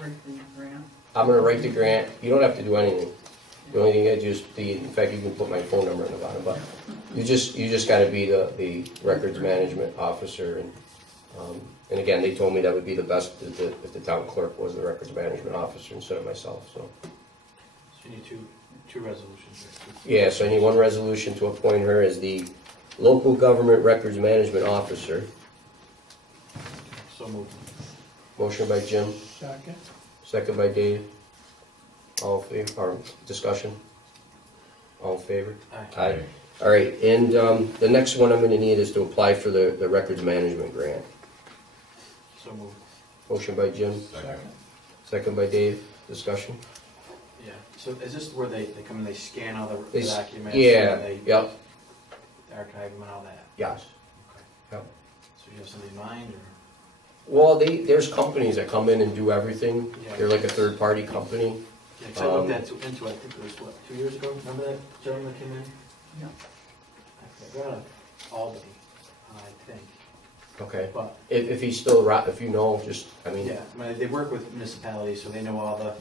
write the grant. I'm gonna write the grant. You don't have to do anything. The only thing I just be, in fact, you can put my phone number in the bottom, but you just gotta be the records management officer. And again, they told me that would be the best if the town clerk was the records management officer instead of myself, so. So you need two resolutions. Yeah, so I need one resolution to appoint her as the local government records management officer. So moved. Motion by Jim, Second. second by Dave. All in favor, or discussion? All in favor? Aye. Aye. All right, and the next one I'm gonna need is to apply for the records management grant. So moved. Motion by Jim, Second. second by Dave. Discussion? Yeah, so is this where they come and they scan all the They documents? Yeah, And they yep, archive them and all that? yes. Okay. Yep. So you have something in mind, or? Well, there's companies that come in and do everything. Yeah. They're like a third-party company. Yeah, 'cause I looked into it, I think it was, what, 2 years ago? Remember that gentleman that came in? Yeah. I forgot, Albany, I think. Okay. But, If he's still around, if you know, just, I mean, yeah, I mean, they work with municipalities, so they know all the,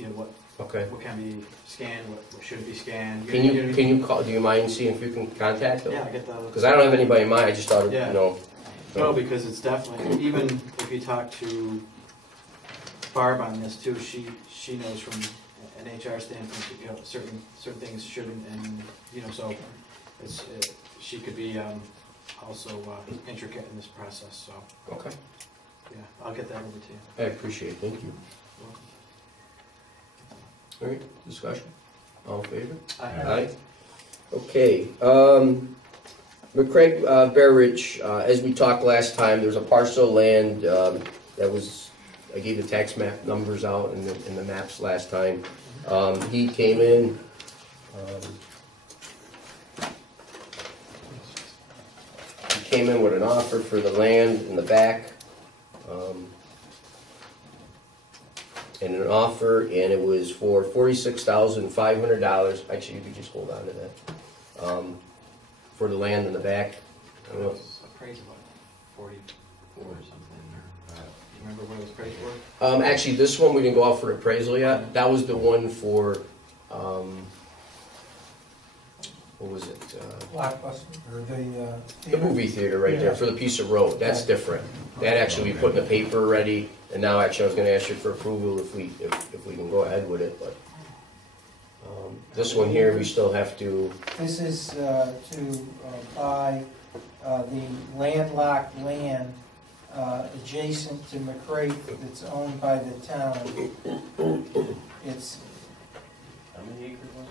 you know, okay. what can be scanned, what shouldn't be scanned. Can you call, do you mind seeing if you can contact them? Yeah, I get the. Because I don't have anybody in mind, I just thought, of, Yeah. you know. No, because it's definitely, even if you talk to Barb on this too, she knows from an HR standpoint, you know, certain things shouldn't, and, you know, so it's, she could be also intricate in this process, so, Okay, yeah, I'll get that over to you. I appreciate it, thank you. All right, discussion? All in favor? Aye. Okay, McCraig Beveridge, as we talked last time, there's a parcel of land that was, I gave the tax map numbers out in the maps last time. He came in, with an offer for the land in the back. And an offer, and it was for $46,500. Actually, you could just hold on to that. For the land in the back. I don't know. It's appraised about 44 or something, or, you remember what it was appraised for? Actually, this one, we didn't go out for appraisal yet. That was the one for, what was it? Blockbuster, or The theater? movie theater right there for the piece of road, that's different. That actually we put in the paper already, and now actually I was gonna ask you for approval if we can go ahead with it, but. This one here, we still have to, This is to buy the landlocked land adjacent to McCray that's owned by the town. It's, how many acres was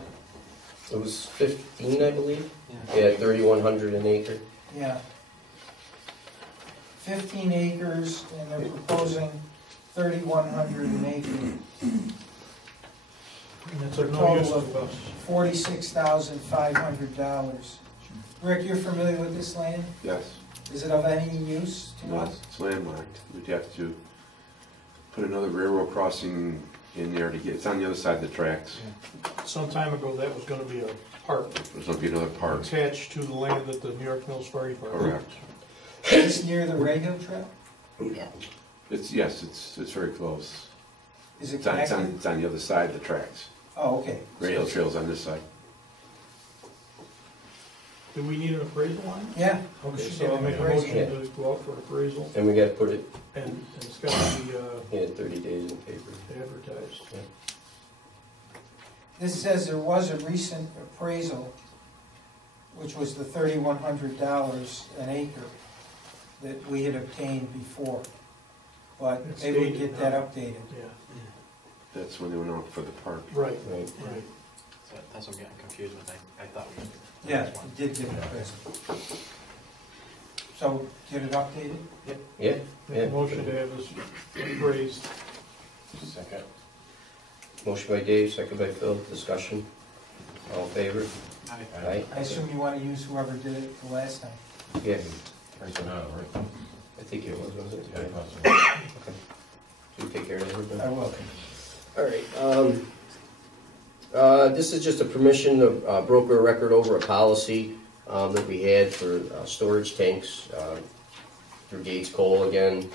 it? It was 15, I believe. Yeah. Yeah, 3,100 an acre. yeah, 15 acres, and they're proposing 3,100 an acre. And that's For of a no use total to of us. $46,500. Rick, you're familiar with this land? Yes, Is it of any use to no, us? it's landlocked. We'd have to put another railroad crossing in there to get, it's on the other side of the tracks. Some time ago, that was gonna be a park There's gonna be another park. attached to the land at the New York Mills Fire Department. Correct. Is this near the Ray Trail? Yeah. Yes, it's very close. Is it It's on connected? it's on the other side of the tracks. Oh, okay. Rail trail's on this side. Do we need an appraisal on it? Yeah. Okay, Should so I'll have make a an appraisal. motion to go out for appraisal, And we gotta put it and it's gotta be in 30 days in paper. advertised. This says there was a recent appraisal, which was the $3,100 an acre that we had obtained before. But It's maybe we dated get that now. updated. Yeah, That's when they went out for the park. right, Right. right. So that's what I'm getting confused with. I thought we. Yeah, we did get an appraisal. So get it updated? Yeah? Make Yeah. a motion to have this appraised. Second. Motion by Dave, second by Phil, discussion. All in favor? Aye. I assume you want to use whoever did it the last time. Yeah, Personnel, right? I think it was, wasn't it? Yeah, Okay. possible. So you take care of everything? I will. All right, this is just a permission to broker a record over a policy that we had for storage tanks through Gates Coal again.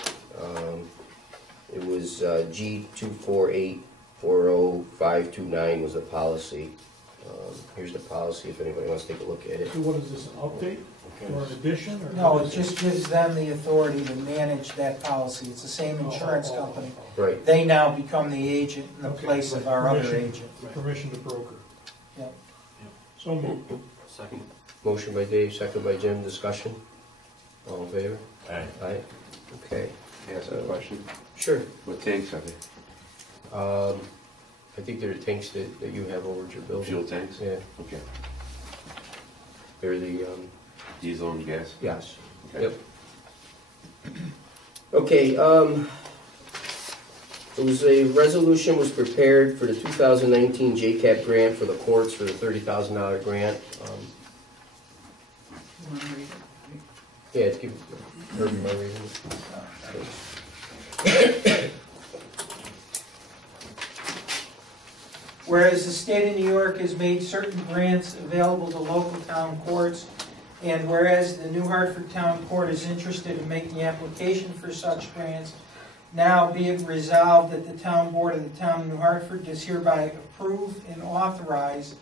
It was G248400529 was the policy. Here's the policy if anybody wants to take a look at it. So what is this, an update or an addition? Or No, what it is just gives them the authority to manage that policy. It's the same insurance Oh. company. Right, They now become the agent in the Okay, place of our other agent. Permission to broker. Yep. So moved. Second. motion by Dave, second by Jim, discussion. All in favor? Aye. Aye. Okay, Ask a question. sure. What tanks are they? I think they're tanks that you have over at your building. Fuel tanks? Yeah, Okay. they're the, Diesel and gas? yes. Okay. Yep. Okay, it was a resolution was prepared for the 2019 JCAP grant for the courts for the $30,000 grant. You want to read it? Yeah, it's give her my reading. Whereas the state of New York has made certain grants available to local town courts, and whereas the New Hartford Town Court is interested in making application for such grants, now be it resolved that the Town Board of the Town of New Hartford does hereby approve and authorize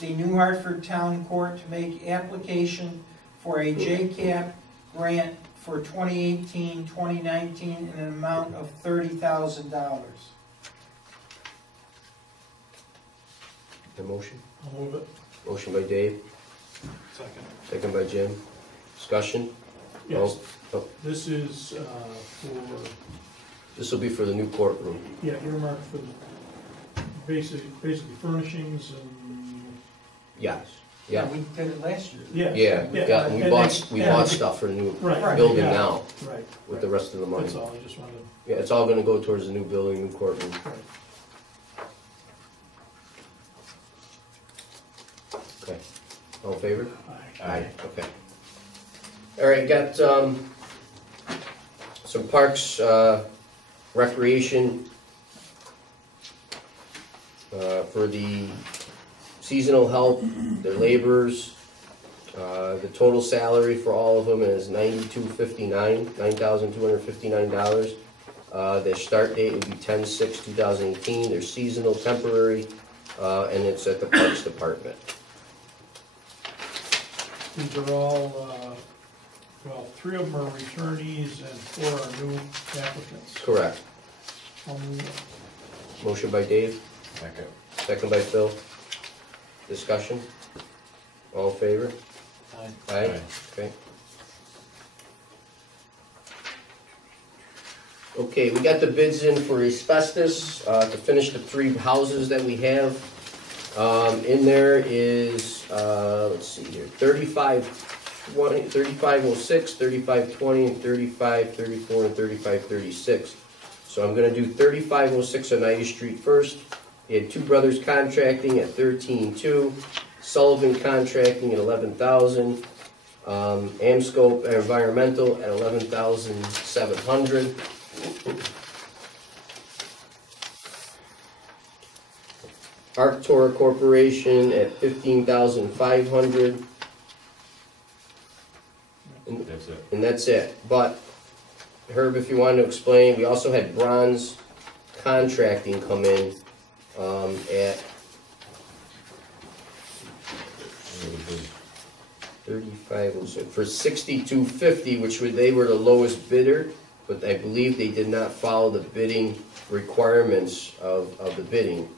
the New Hartford Town Court to make application for a JCAP grant for 2018-2019 in an amount of $30,000. The motion? I'll move it. Motion by Dave, Second. second by Jim. Discussion? Yes, Oh, this is for, this will be for the new courtroom. yeah, earmarked for the basically furnishings and, Yes. Yeah. We did it last year. yeah. Yeah, and we bought stuff for the new Right. building yeah, now Right. with the rest of the money. That's all, I just wanted Yeah, it's all gonna go towards the new building, new courtroom. to, right. Okay. All in favor? Aye. Okay. All right, got, some parks, recreation, for the seasonal help, their laborers. The total salary for all of them is $9,259. Their start date would be 10/6/2018. They're seasonal, temporary, and it's at the Parks Department. These are all, well, 3 of them are returnees and 4 are new applicants. Correct. Motion by Dave, Second. second by Phil. Discussion? All in favor? Aye. Aye. Okay. Okay, we got the bids in for asbestos, to finish the 3 houses that we have. In there is, let's see here, 3520, 3506, 3520, and 3534, and 3536. So I'm gonna do 3506 Oneida Street first. We had Two Brothers Contracting at 13.2, Sullivan Contracting at 11,000, Amscope Environmental at 11,700. Arctor Corporation at 15,500. That's it. And that's it. But Herb, if you wanted to explain, we also had Bronze Contracting come in at 3506 for 6250, which they were the lowest bidder, but I believe they did not follow the bidding requirements of the bidding.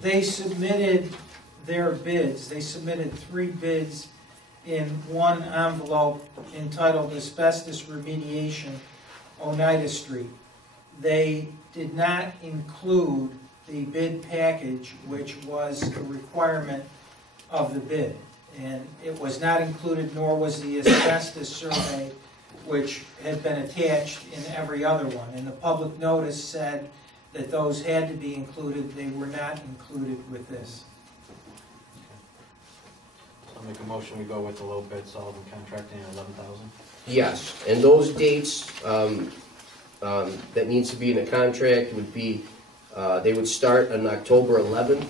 They submitted their bids. They submitted 3 bids in one envelope entitled Asbestos Remediation, Oneida Street. They did not include the bid package, which was a requirement of the bid. And it was not included, nor was the asbestos survey, which had been attached in every other one. And the public notice said that those had to be included. They were not included with this. I'll make a motion, we go with the low bid Sullivan Contracting at 11,000. Yes, and those dates that needs to be in the contract would be, they would start on October 11th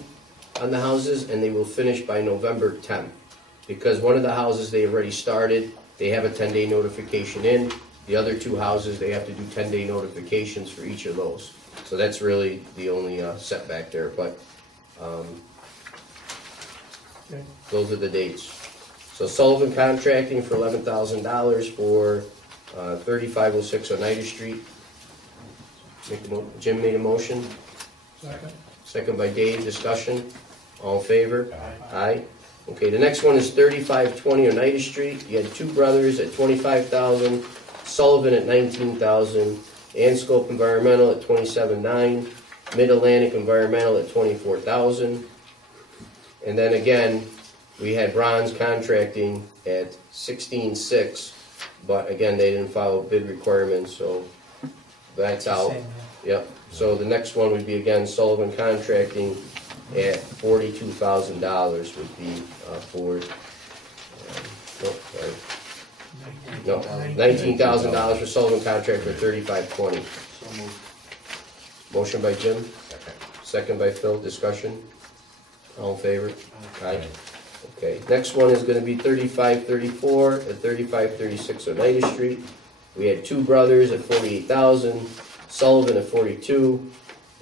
on the houses, and they will finish by November 10th. Because one of the houses they already started, they have a 10-day notification in. The other 2 houses, they have to do 10-day notifications for each of those. So that's really the only setback there, but Okay. those are the dates. So Sullivan Contracting for $11,000 for 3506 Oneida Street. Jim made a motion. Second. Second by Dave. Discussion. All in favor? Aye. Okay, the next one is 3520 Oneida Street. You had Two Brothers at 25,000, Sullivan at 19,000, Anscope Environmental at 27,900, Mid-Atlantic Environmental at 24,000. And then again, we had Bronze Contracting at 16,600, but again, they didn't follow bid requirements, so that's out. Same, Yep, so the next one would be again Sullivan Contracting at $42,000 would be for, no, $19,000 for Sullivan Contract for 3520. So moved. Motion by Jim, Second. second by Phil, discussion. All in favor? Aye. Okay, next one is gonna be 3534 at 3536 Oneida Street. We had Two Brothers at 48,000, Sullivan at 42,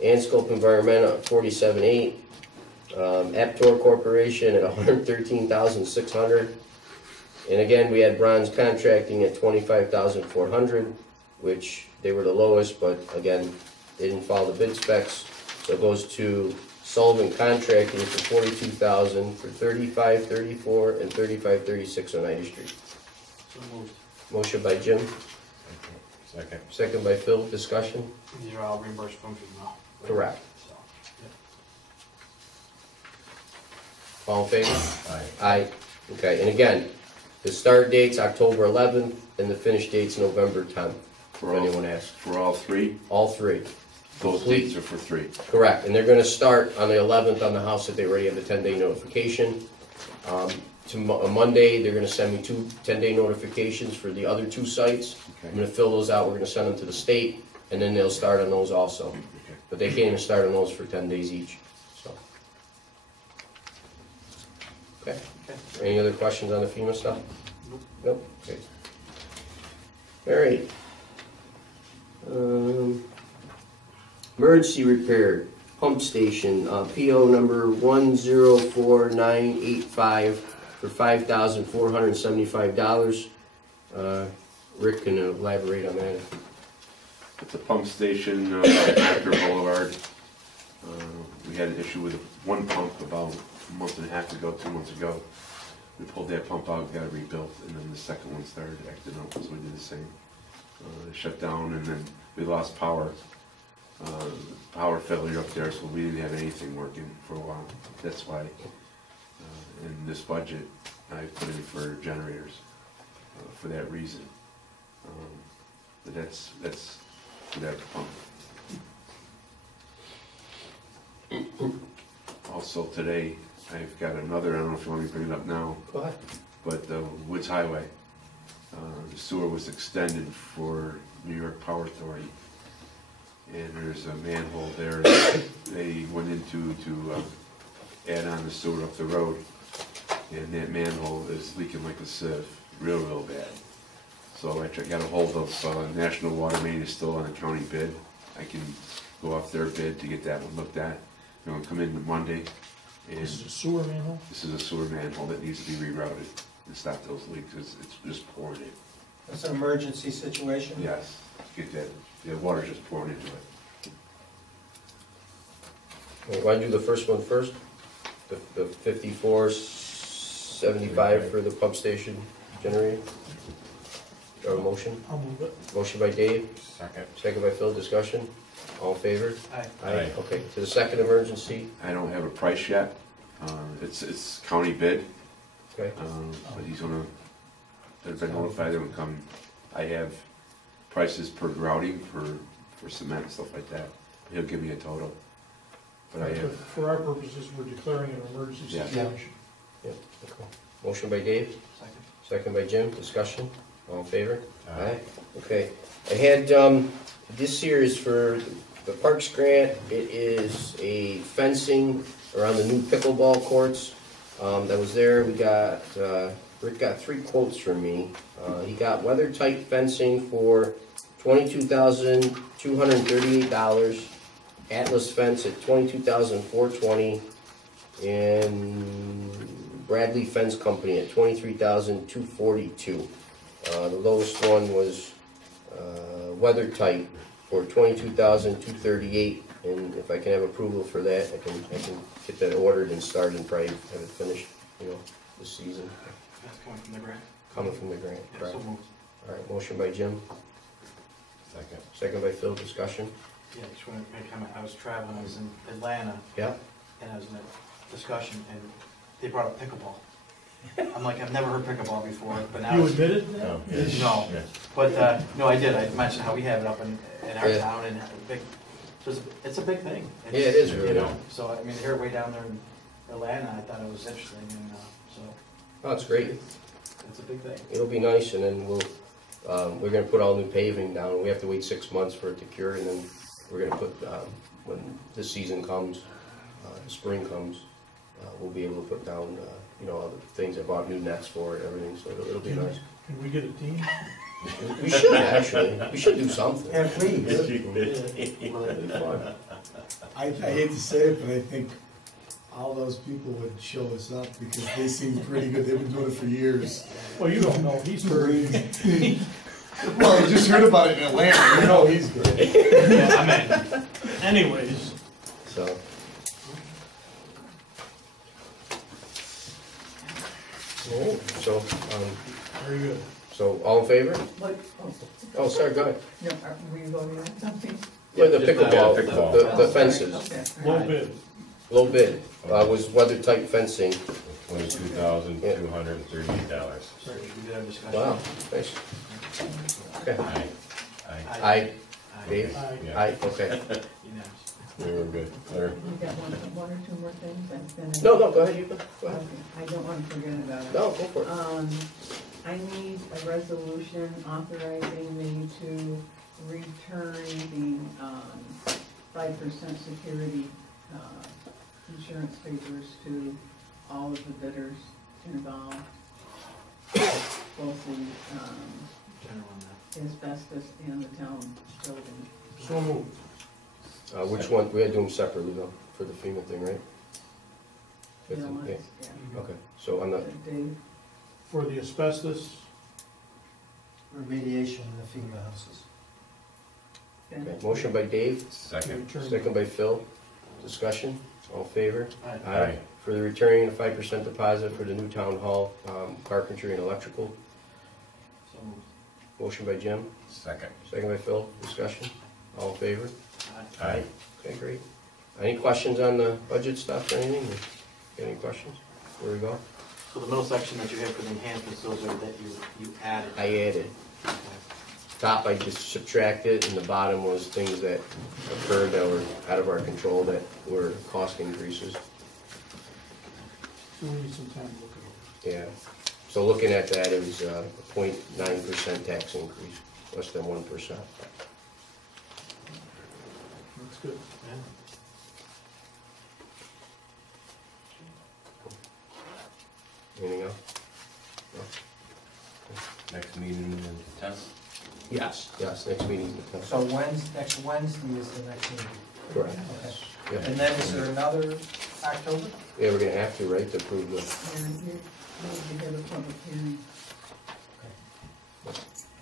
Anscope Environmental at 47,800, Aptor Corporation at 113,600. And again, we had Bronze Contracting at 25,400, which they were the lowest, but again, they didn't follow the bid specs. So it goes to Sullivan Contracting for 42,000 for 3534 and 3536 Oneida Street. So moved. Motion by Jim, Second. second by Phil, discussion? These are all reimbursed from FEMA. Correct. So, All in favor? Aye. Aye. Okay, and again, the start date's October 11th, and the finish date's November 10th, For if all, anyone asks. for all 3? All 3. Those Complete. dates are for 3. Correct, and they're gonna start on the 11th on the house that they already have the 10-day notification. On Monday, they're gonna send me 2 10-day notifications for the other 2 sites. I'm gonna fill those out, we're gonna send them to the state, and then they'll start on those also. But they can't even start on those for 10 days each, so. Okay, any other questions on the FEMA stuff? Nope, okay. All right. Emergency repair, pump station, PO number 104985 for $5,475. Rick can elaborate on that. At the pump station, Hartford Boulevard, we had an issue with one pump about a month and a half ago, 2 months ago. We pulled that pump out, got it rebuilt, and then the second one started acting up, so we did the same. It shut down, and then we lost power. Power failure up there, so we didn't have anything working for a while. That's why in this budget I put in for generators for that reason. But that's for that pump. Also today, I've got another, I don't know if you want me to bring it up now. Go ahead. But Woods Highway, the sewer was extended for New York Power Authority. And there's a manhole there that they went into to add on the sewer up the road. And that manhole is leaking like a sieve, real bad. So I got a hold of National Water Main, is still on a county bid. I can go off their bid to get that one looked at. They're gonna come in Monday. And This is a sewer manhole? this is a sewer manhole that needs to be rerouted and stop those leaks. It's just pouring in. It's an emergency situation? Yes, get that, the water's just pouring into it. Want to do the first one first? The 5475 for the pump station generator? Or a motion? I'll move it. Motion by Dave, Second. second by Phil, discussion. All in favor? Aye. Aye. Okay, to the second emergency, I don't have a price yet. It's county bid, okay. but he's gonna, they've been notified they're gonna come. I have prices per routing for cement and stuff like that. He'll give me a total. But I have, For our purposes, we're declaring an emergency Yeah. situation. Yeah, okay. Motion by Dave, Second. second by Jim, discussion. All in favor? Aye. Okay, I had, this here is for the Parks Grant. It is a fencing around the new pickleball courts. That was there, we got, Rick got 3 quotes from me. He got weather-tight fencing for $22,238. Atlas fence at $22,420. And Bradley Fence Company at $23,242. The lowest one was weather tight for $22,238, and if I can have approval for that, I can get that ordered and start and probably have it finished, this season. That's coming from the grant. Coming from the grant, Yeah, correct? so moved. All right, motion by Jim, Second. second by Phil, discussion. Yeah, just want to make a comment. I was traveling, I was in Atlanta, Yeah. and I was in a discussion, and they brought up pickleball. I'm like, I've never heard pickleball before, but now. You admitted that? No. No, Yeah. but, no, I did. I mentioned how we have it up in our Yeah. town, and it's a big thing. Yeah, it is really. You know, so, I mean, here way down there in Atlanta, I thought it was interesting, and, so, Oh, it's great. it's a big thing. It'll be nice, and then we're gonna put all new paving down. We have to wait 6 months for it to cure, and then we're gonna put, when the season comes, spring comes, we'll be able to put down, all the things. I bought new nets for it, everything, so it'll be nice. Can we get a team? We should, actually. We should do something. Yeah, please. Well, it'd be fun. I hate to say it, but I think all those people would show us up because they seem pretty good. They've been doing it for years. Well, you don't know, he's heard. Well, I just heard about it in Atlanta. You know he's good. Yeah, I mean, anyways. So. Alright, so, Very good. so all in favor? What, Oh, sorry, go ahead. no, were you voting on something? Yeah, the just pickleball, pickleball. the fences, Okay. Low bid. low bid, was weather tight fencing. $22,238. Sorry, we did have a discussion. Wow, nice. Okay. Aye. Aye. Aye, Dave? Aye. Yeah. Aye, okay. Unanimous. We were good. Clear? You got one or two more things, and then. No, go ahead, you go ahead. Okay, I don't want to forget about it. No, go for it. I need a resolution authorizing me to return the 5% security insurance papers to all of the bidders involved, both the General on that. asbestos and the town building. So moved. Which one, we had to do them separately though, for the FEMA thing, right? You know, Yeah. it's- yeah. Okay, so on the, Dave, For the asbestos, Remediation in the FEMA houses. Ben? okay, motion by Dave, Second. return. second by Phil. Discussion, all in favor? Aye. For the returning of 5% deposit for the new town hall, carpentry and electrical. So moved. Motion by Jim, Second. second by Phil. Discussion, all in favor? Aye. Okay, great. Any questions on the budget stuff or anything? Any questions? Where we go? So the middle section that you have for the enhancements, those are that you added. I added. Top I just subtracted, and the bottom was things that occurred that were out of our control that were cost increases. So we need some time to look at Yeah. So looking at that, it was a 0.9% tax increase, less than 1%. it. That's good. Anything else? Next meeting is the 10th. Yes, next meeting. So next Wednesday is the next meeting? Correct. Okay. Yeah. And then is there another October? Yeah, we're gonna have to, right, to approve the, And you have a public hearing.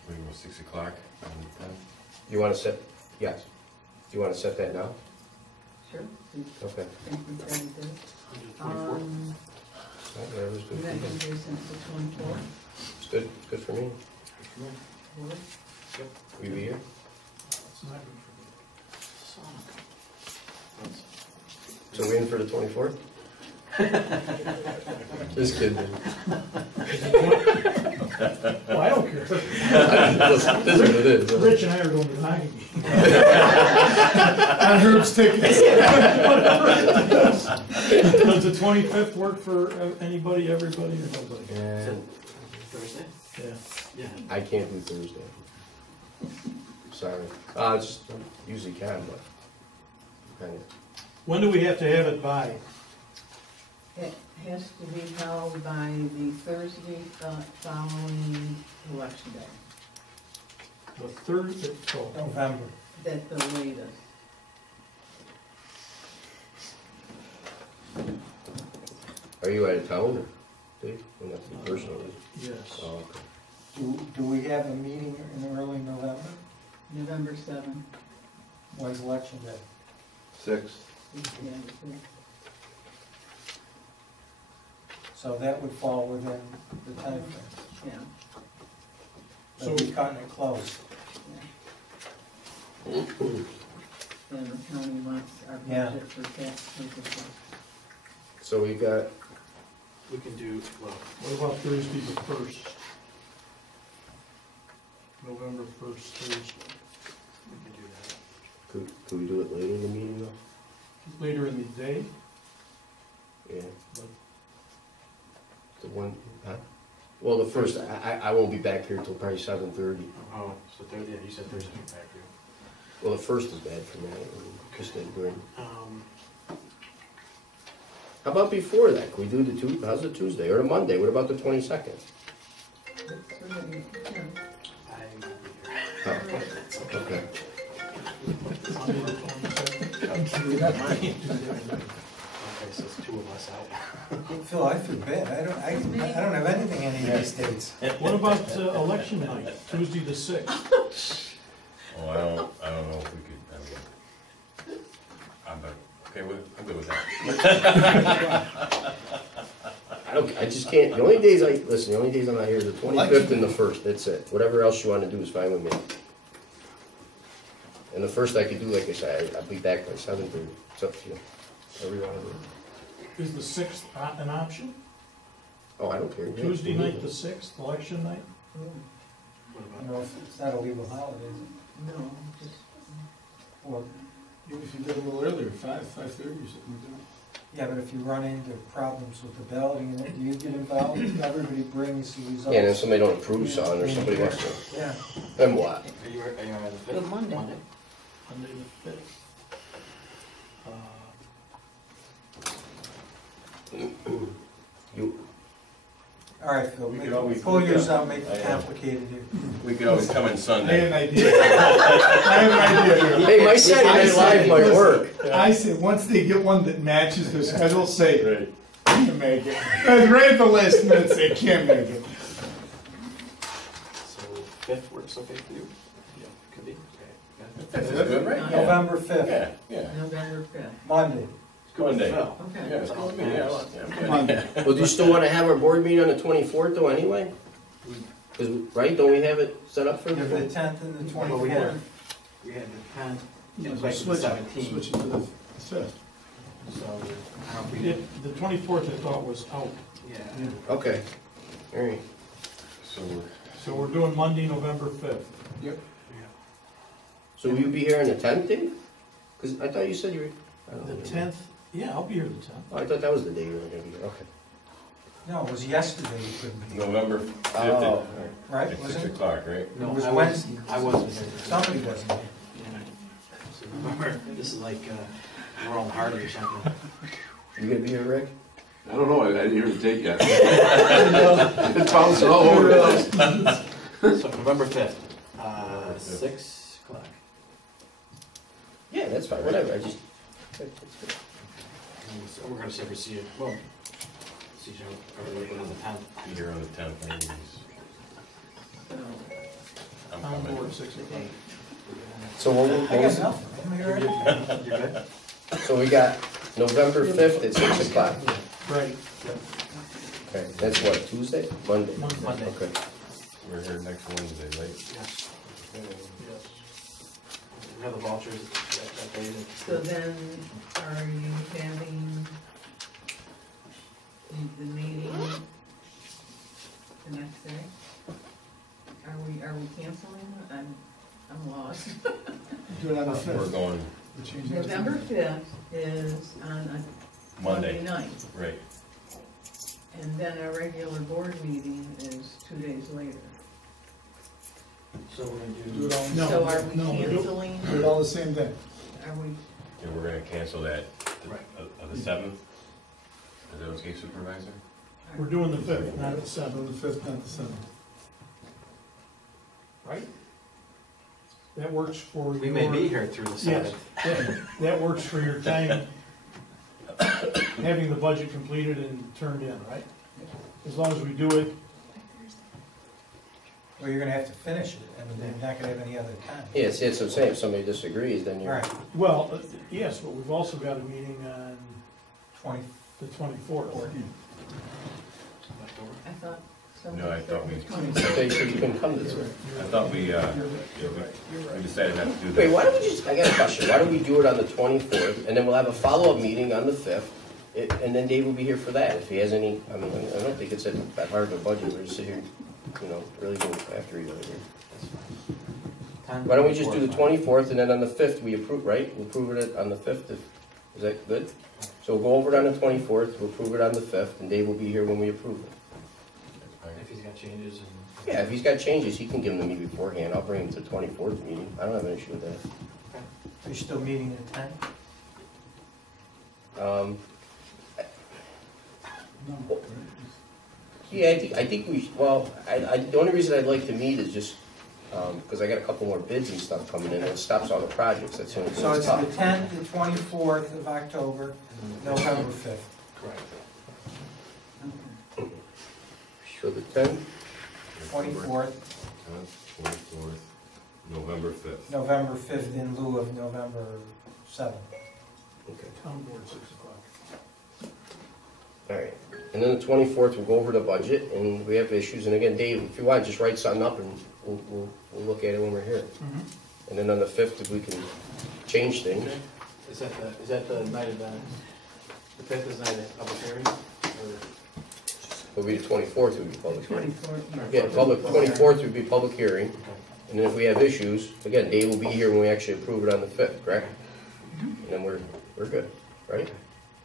We go 6 o'clock on the 10th. you wanna set, yes. Do you wanna set that now? Sure. Okay. Think we can do it. 124. Whatever's good We've for been you. here since the 24th. It's good for me. Board. We be here? It's not good for me. So we in for the 24th? Just kidding. Well, I don't care. Listen, this is what it is. Rich and I are going to the hockey game. On Herb's tickets. Does the 25th work for anybody, everybody, or nobody? And Thursday? Yeah. Yeah. I can't do Thursday. Sorry. Just usually can, but kind of. When do we have to have it by? It has to be held by the Thursday following election day. The third, oh, November. That's the latest. Are you out of town, or Dave? Well, not to be personal. yes. Oh, okay. Do we have a meeting in early November? November 7th. When's election day? 6. Yeah, the So that would fall within the time frame. yeah, So we're cutting it close. yeah. And the county wants our Yeah. budget for tax purposes. So we got, We can do, well, What about Thursday the 1st? November 1st, Thursday. we can do that. could we do it later in the meeting though? Later in the day? Yeah. Like, The one, huh? Well, the first, I won't be back here till probably 7:30. Oh, so Thursday, yeah, you said Thursday back for you. Well, the first is bad for me, just didn't bring. How about before that? Can we do the Tuesday? How's the Tuesday or the Monday? What about the 22nd? It's really, yeah. I will be here. Oh, okay. Monday the 22nd? Okay, so it's 2 of us out. Phil, I feel bad. I don't have anything any of these dates. What about election night, Tuesday the 6th? Oh, I don't know if we could, I'm good with that. I just can't, the only days I'm not here is the 25th and the 1st, that's it. Whatever else you want to do is fine with me. And the 1st I could do, like I said, I'll be back by 7:30. It's up to you. Whatever you want to do. Is the 6th an option? Oh, I don't care. Yeah, Tuesday you can night do the it. 6th, election night? What You about? know, it's not a legal holiday, is it? No, just, Or, Even if you did a little earlier, 5:30 or something like that. yeah, but if you run into problems with the balloting, do you get involved? Everybody brings the results. Yeah, and if somebody don't approve something or somebody wants to, Yeah. then what? Are you on the 5th? The Monday. Monday the 5th. You, All right, Phil, We could always- pull yours out, make it complicated here. We could always come in I had Sunday. an idea. I have an idea. hey, my Saturday Night Live might work. I said, once they get one that matches their schedule, say, Right. can't make it. I read at the last minute, say can't make it. So 5th works okay for you? Yeah. Could be, okay. That's good, right? Yeah. November 5th, Yeah, yeah. November 5th. Monday. Monday. Phil. Okay. Yeah, it's cool with me, yeah. Monday. Well, do you still wanna have our board meeting on the 24th though, anyway? 'Cause, right, don't we have it set up for You have the the? 10th and the Well, we had 24th. the 10th, Yeah, it's like the switch it 17th, to the 5th. so I don't know if we did. The 24th I thought was out, Yeah. Okay, alright. So, so we're doing Monday, November 5th. Yep. So will you be here on the 10th, Dave? Cause I thought you said you were. I don't know. The 10th, yeah, I'll be here the 10th. Oh, I thought that was the day you were gonna be here, okay. No, it was yesterday you couldn't be, November 5th Oh, right? at 6 Wasn't it? o'clock, right? No, It was I Wednesday. I wasn't here. Somebody wasn't here. Yeah. So remember, this is like, we're on Hartford or something. you gonna be here, Rick? I don't know, I didn't hear the date yet. It's bouncing all over the place. So November 5th, 6 o'clock. Yeah, that's fine, whatever, I just. That's good. And so we're gonna see if we see it, well, see you, everybody on the 10th. Be here on the 10th, anyways. I'm Town coming. board, 6 o'clock. So what I was got it? nothing. I'm here. You're good? So we got November 5th at 6 o'clock. Right. Okay, that's what, Tuesday? Monday? Monday. Okay. We're here next Wednesday, right? Yes. Yes. We have the vouchers that day. So then, are you having the meeting the next day? Are we canceling? I'm lost. Do it on the We're 5th. going We'll change that to- November 5th is on a Monday Monday, night, right. and then our regular board meeting is 2 days later. So we're gonna Do do, it all, No, So are we no, we don't. canceling, do it all the same day. are we, And we're gonna cancel that, Right. the 7th? Is that okay, Supervisor? We're doing the 5th, not the On 7th, the 5th, not the 7th. right? That works for your... we may be here through the Yes, 7th. that works for your time, having the budget completed and turned in, right? As long as we do it, Well, you're gonna have to finish it, and then you're not gonna have any other time. Yes, that's what I'm saying, if somebody disagrees, then All you're. right, well, yes, but we've also got a meeting on 20, the 24th. I thought somebody No, I said thought we- the I 20th. thought you said you couldn't come to this. I thought we decided not to do that. Wait, why don't we just, I got a question, why don't we do it on the 24th, and then we'll have a follow-up meeting on the 5th, and then Dave will be here for that, if he has any, I mean, I don't think it's that hard of a budget, we're just sitting here, you know, really going after each other here. Why don't we just do the 24th, and then on the 5th, we approve, right? We'll approve it on the 5th, is that good? So we'll go over it on the 24th, we'll approve it on the 5th, and Dave will be here when we approve it. If he's got changes and. Yeah, if he's got changes, he can give them to me beforehand, I'll bring him to the 24th meeting, I don't have an issue with that. you're still meeting at 10? No. Yeah, I think we, well, the only reason I'd like to meet is just, because I got a couple more bids and stuff coming in, and it stops all the projects, that's the only thing So that's it's the tough. 10th, the 24th of October, November 5th. Correct. So the 10th, 24th, 24th, November 5th. November 5th in lieu of November 7th. okay, Town board, 6 o'clock. all right. And then the 24th, we'll go over the budget, and we have issues, and again, Dave, if you want, just write something up, and we'll look at it when we're here. And then on the 5th, if we can change things. Is that the night of the 5th is the night of the hearing? Or- It'll be the 24th, would be public hearing. 24th, Yeah, 24th would be public hearing, and then if we have issues, again, Dave will be here when we actually approve it on the 5th, correct? And then we're good, right?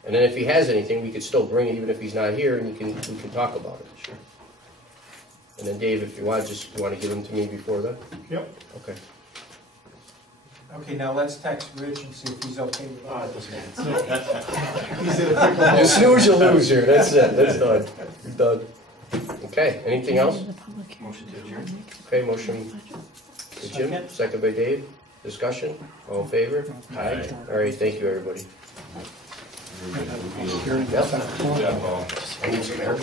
And then if he has anything, we could still bring it, even if he's not here, and we can talk about it. Sure. And then Dave, if you want, you want to give them to me before then? Yep. Okay. Okay, now let's text Rich and see if he's okay with Oh, that. it doesn't matter. He's in a pickle. You snooze, you lose here, that's it, that's done. You're done. Okay, anything else? Motion to adjourn. Okay, motion to Jim, second by Dave. Discussion, all in favor? Aye. All right, thank you, everybody. Yep. I need some air.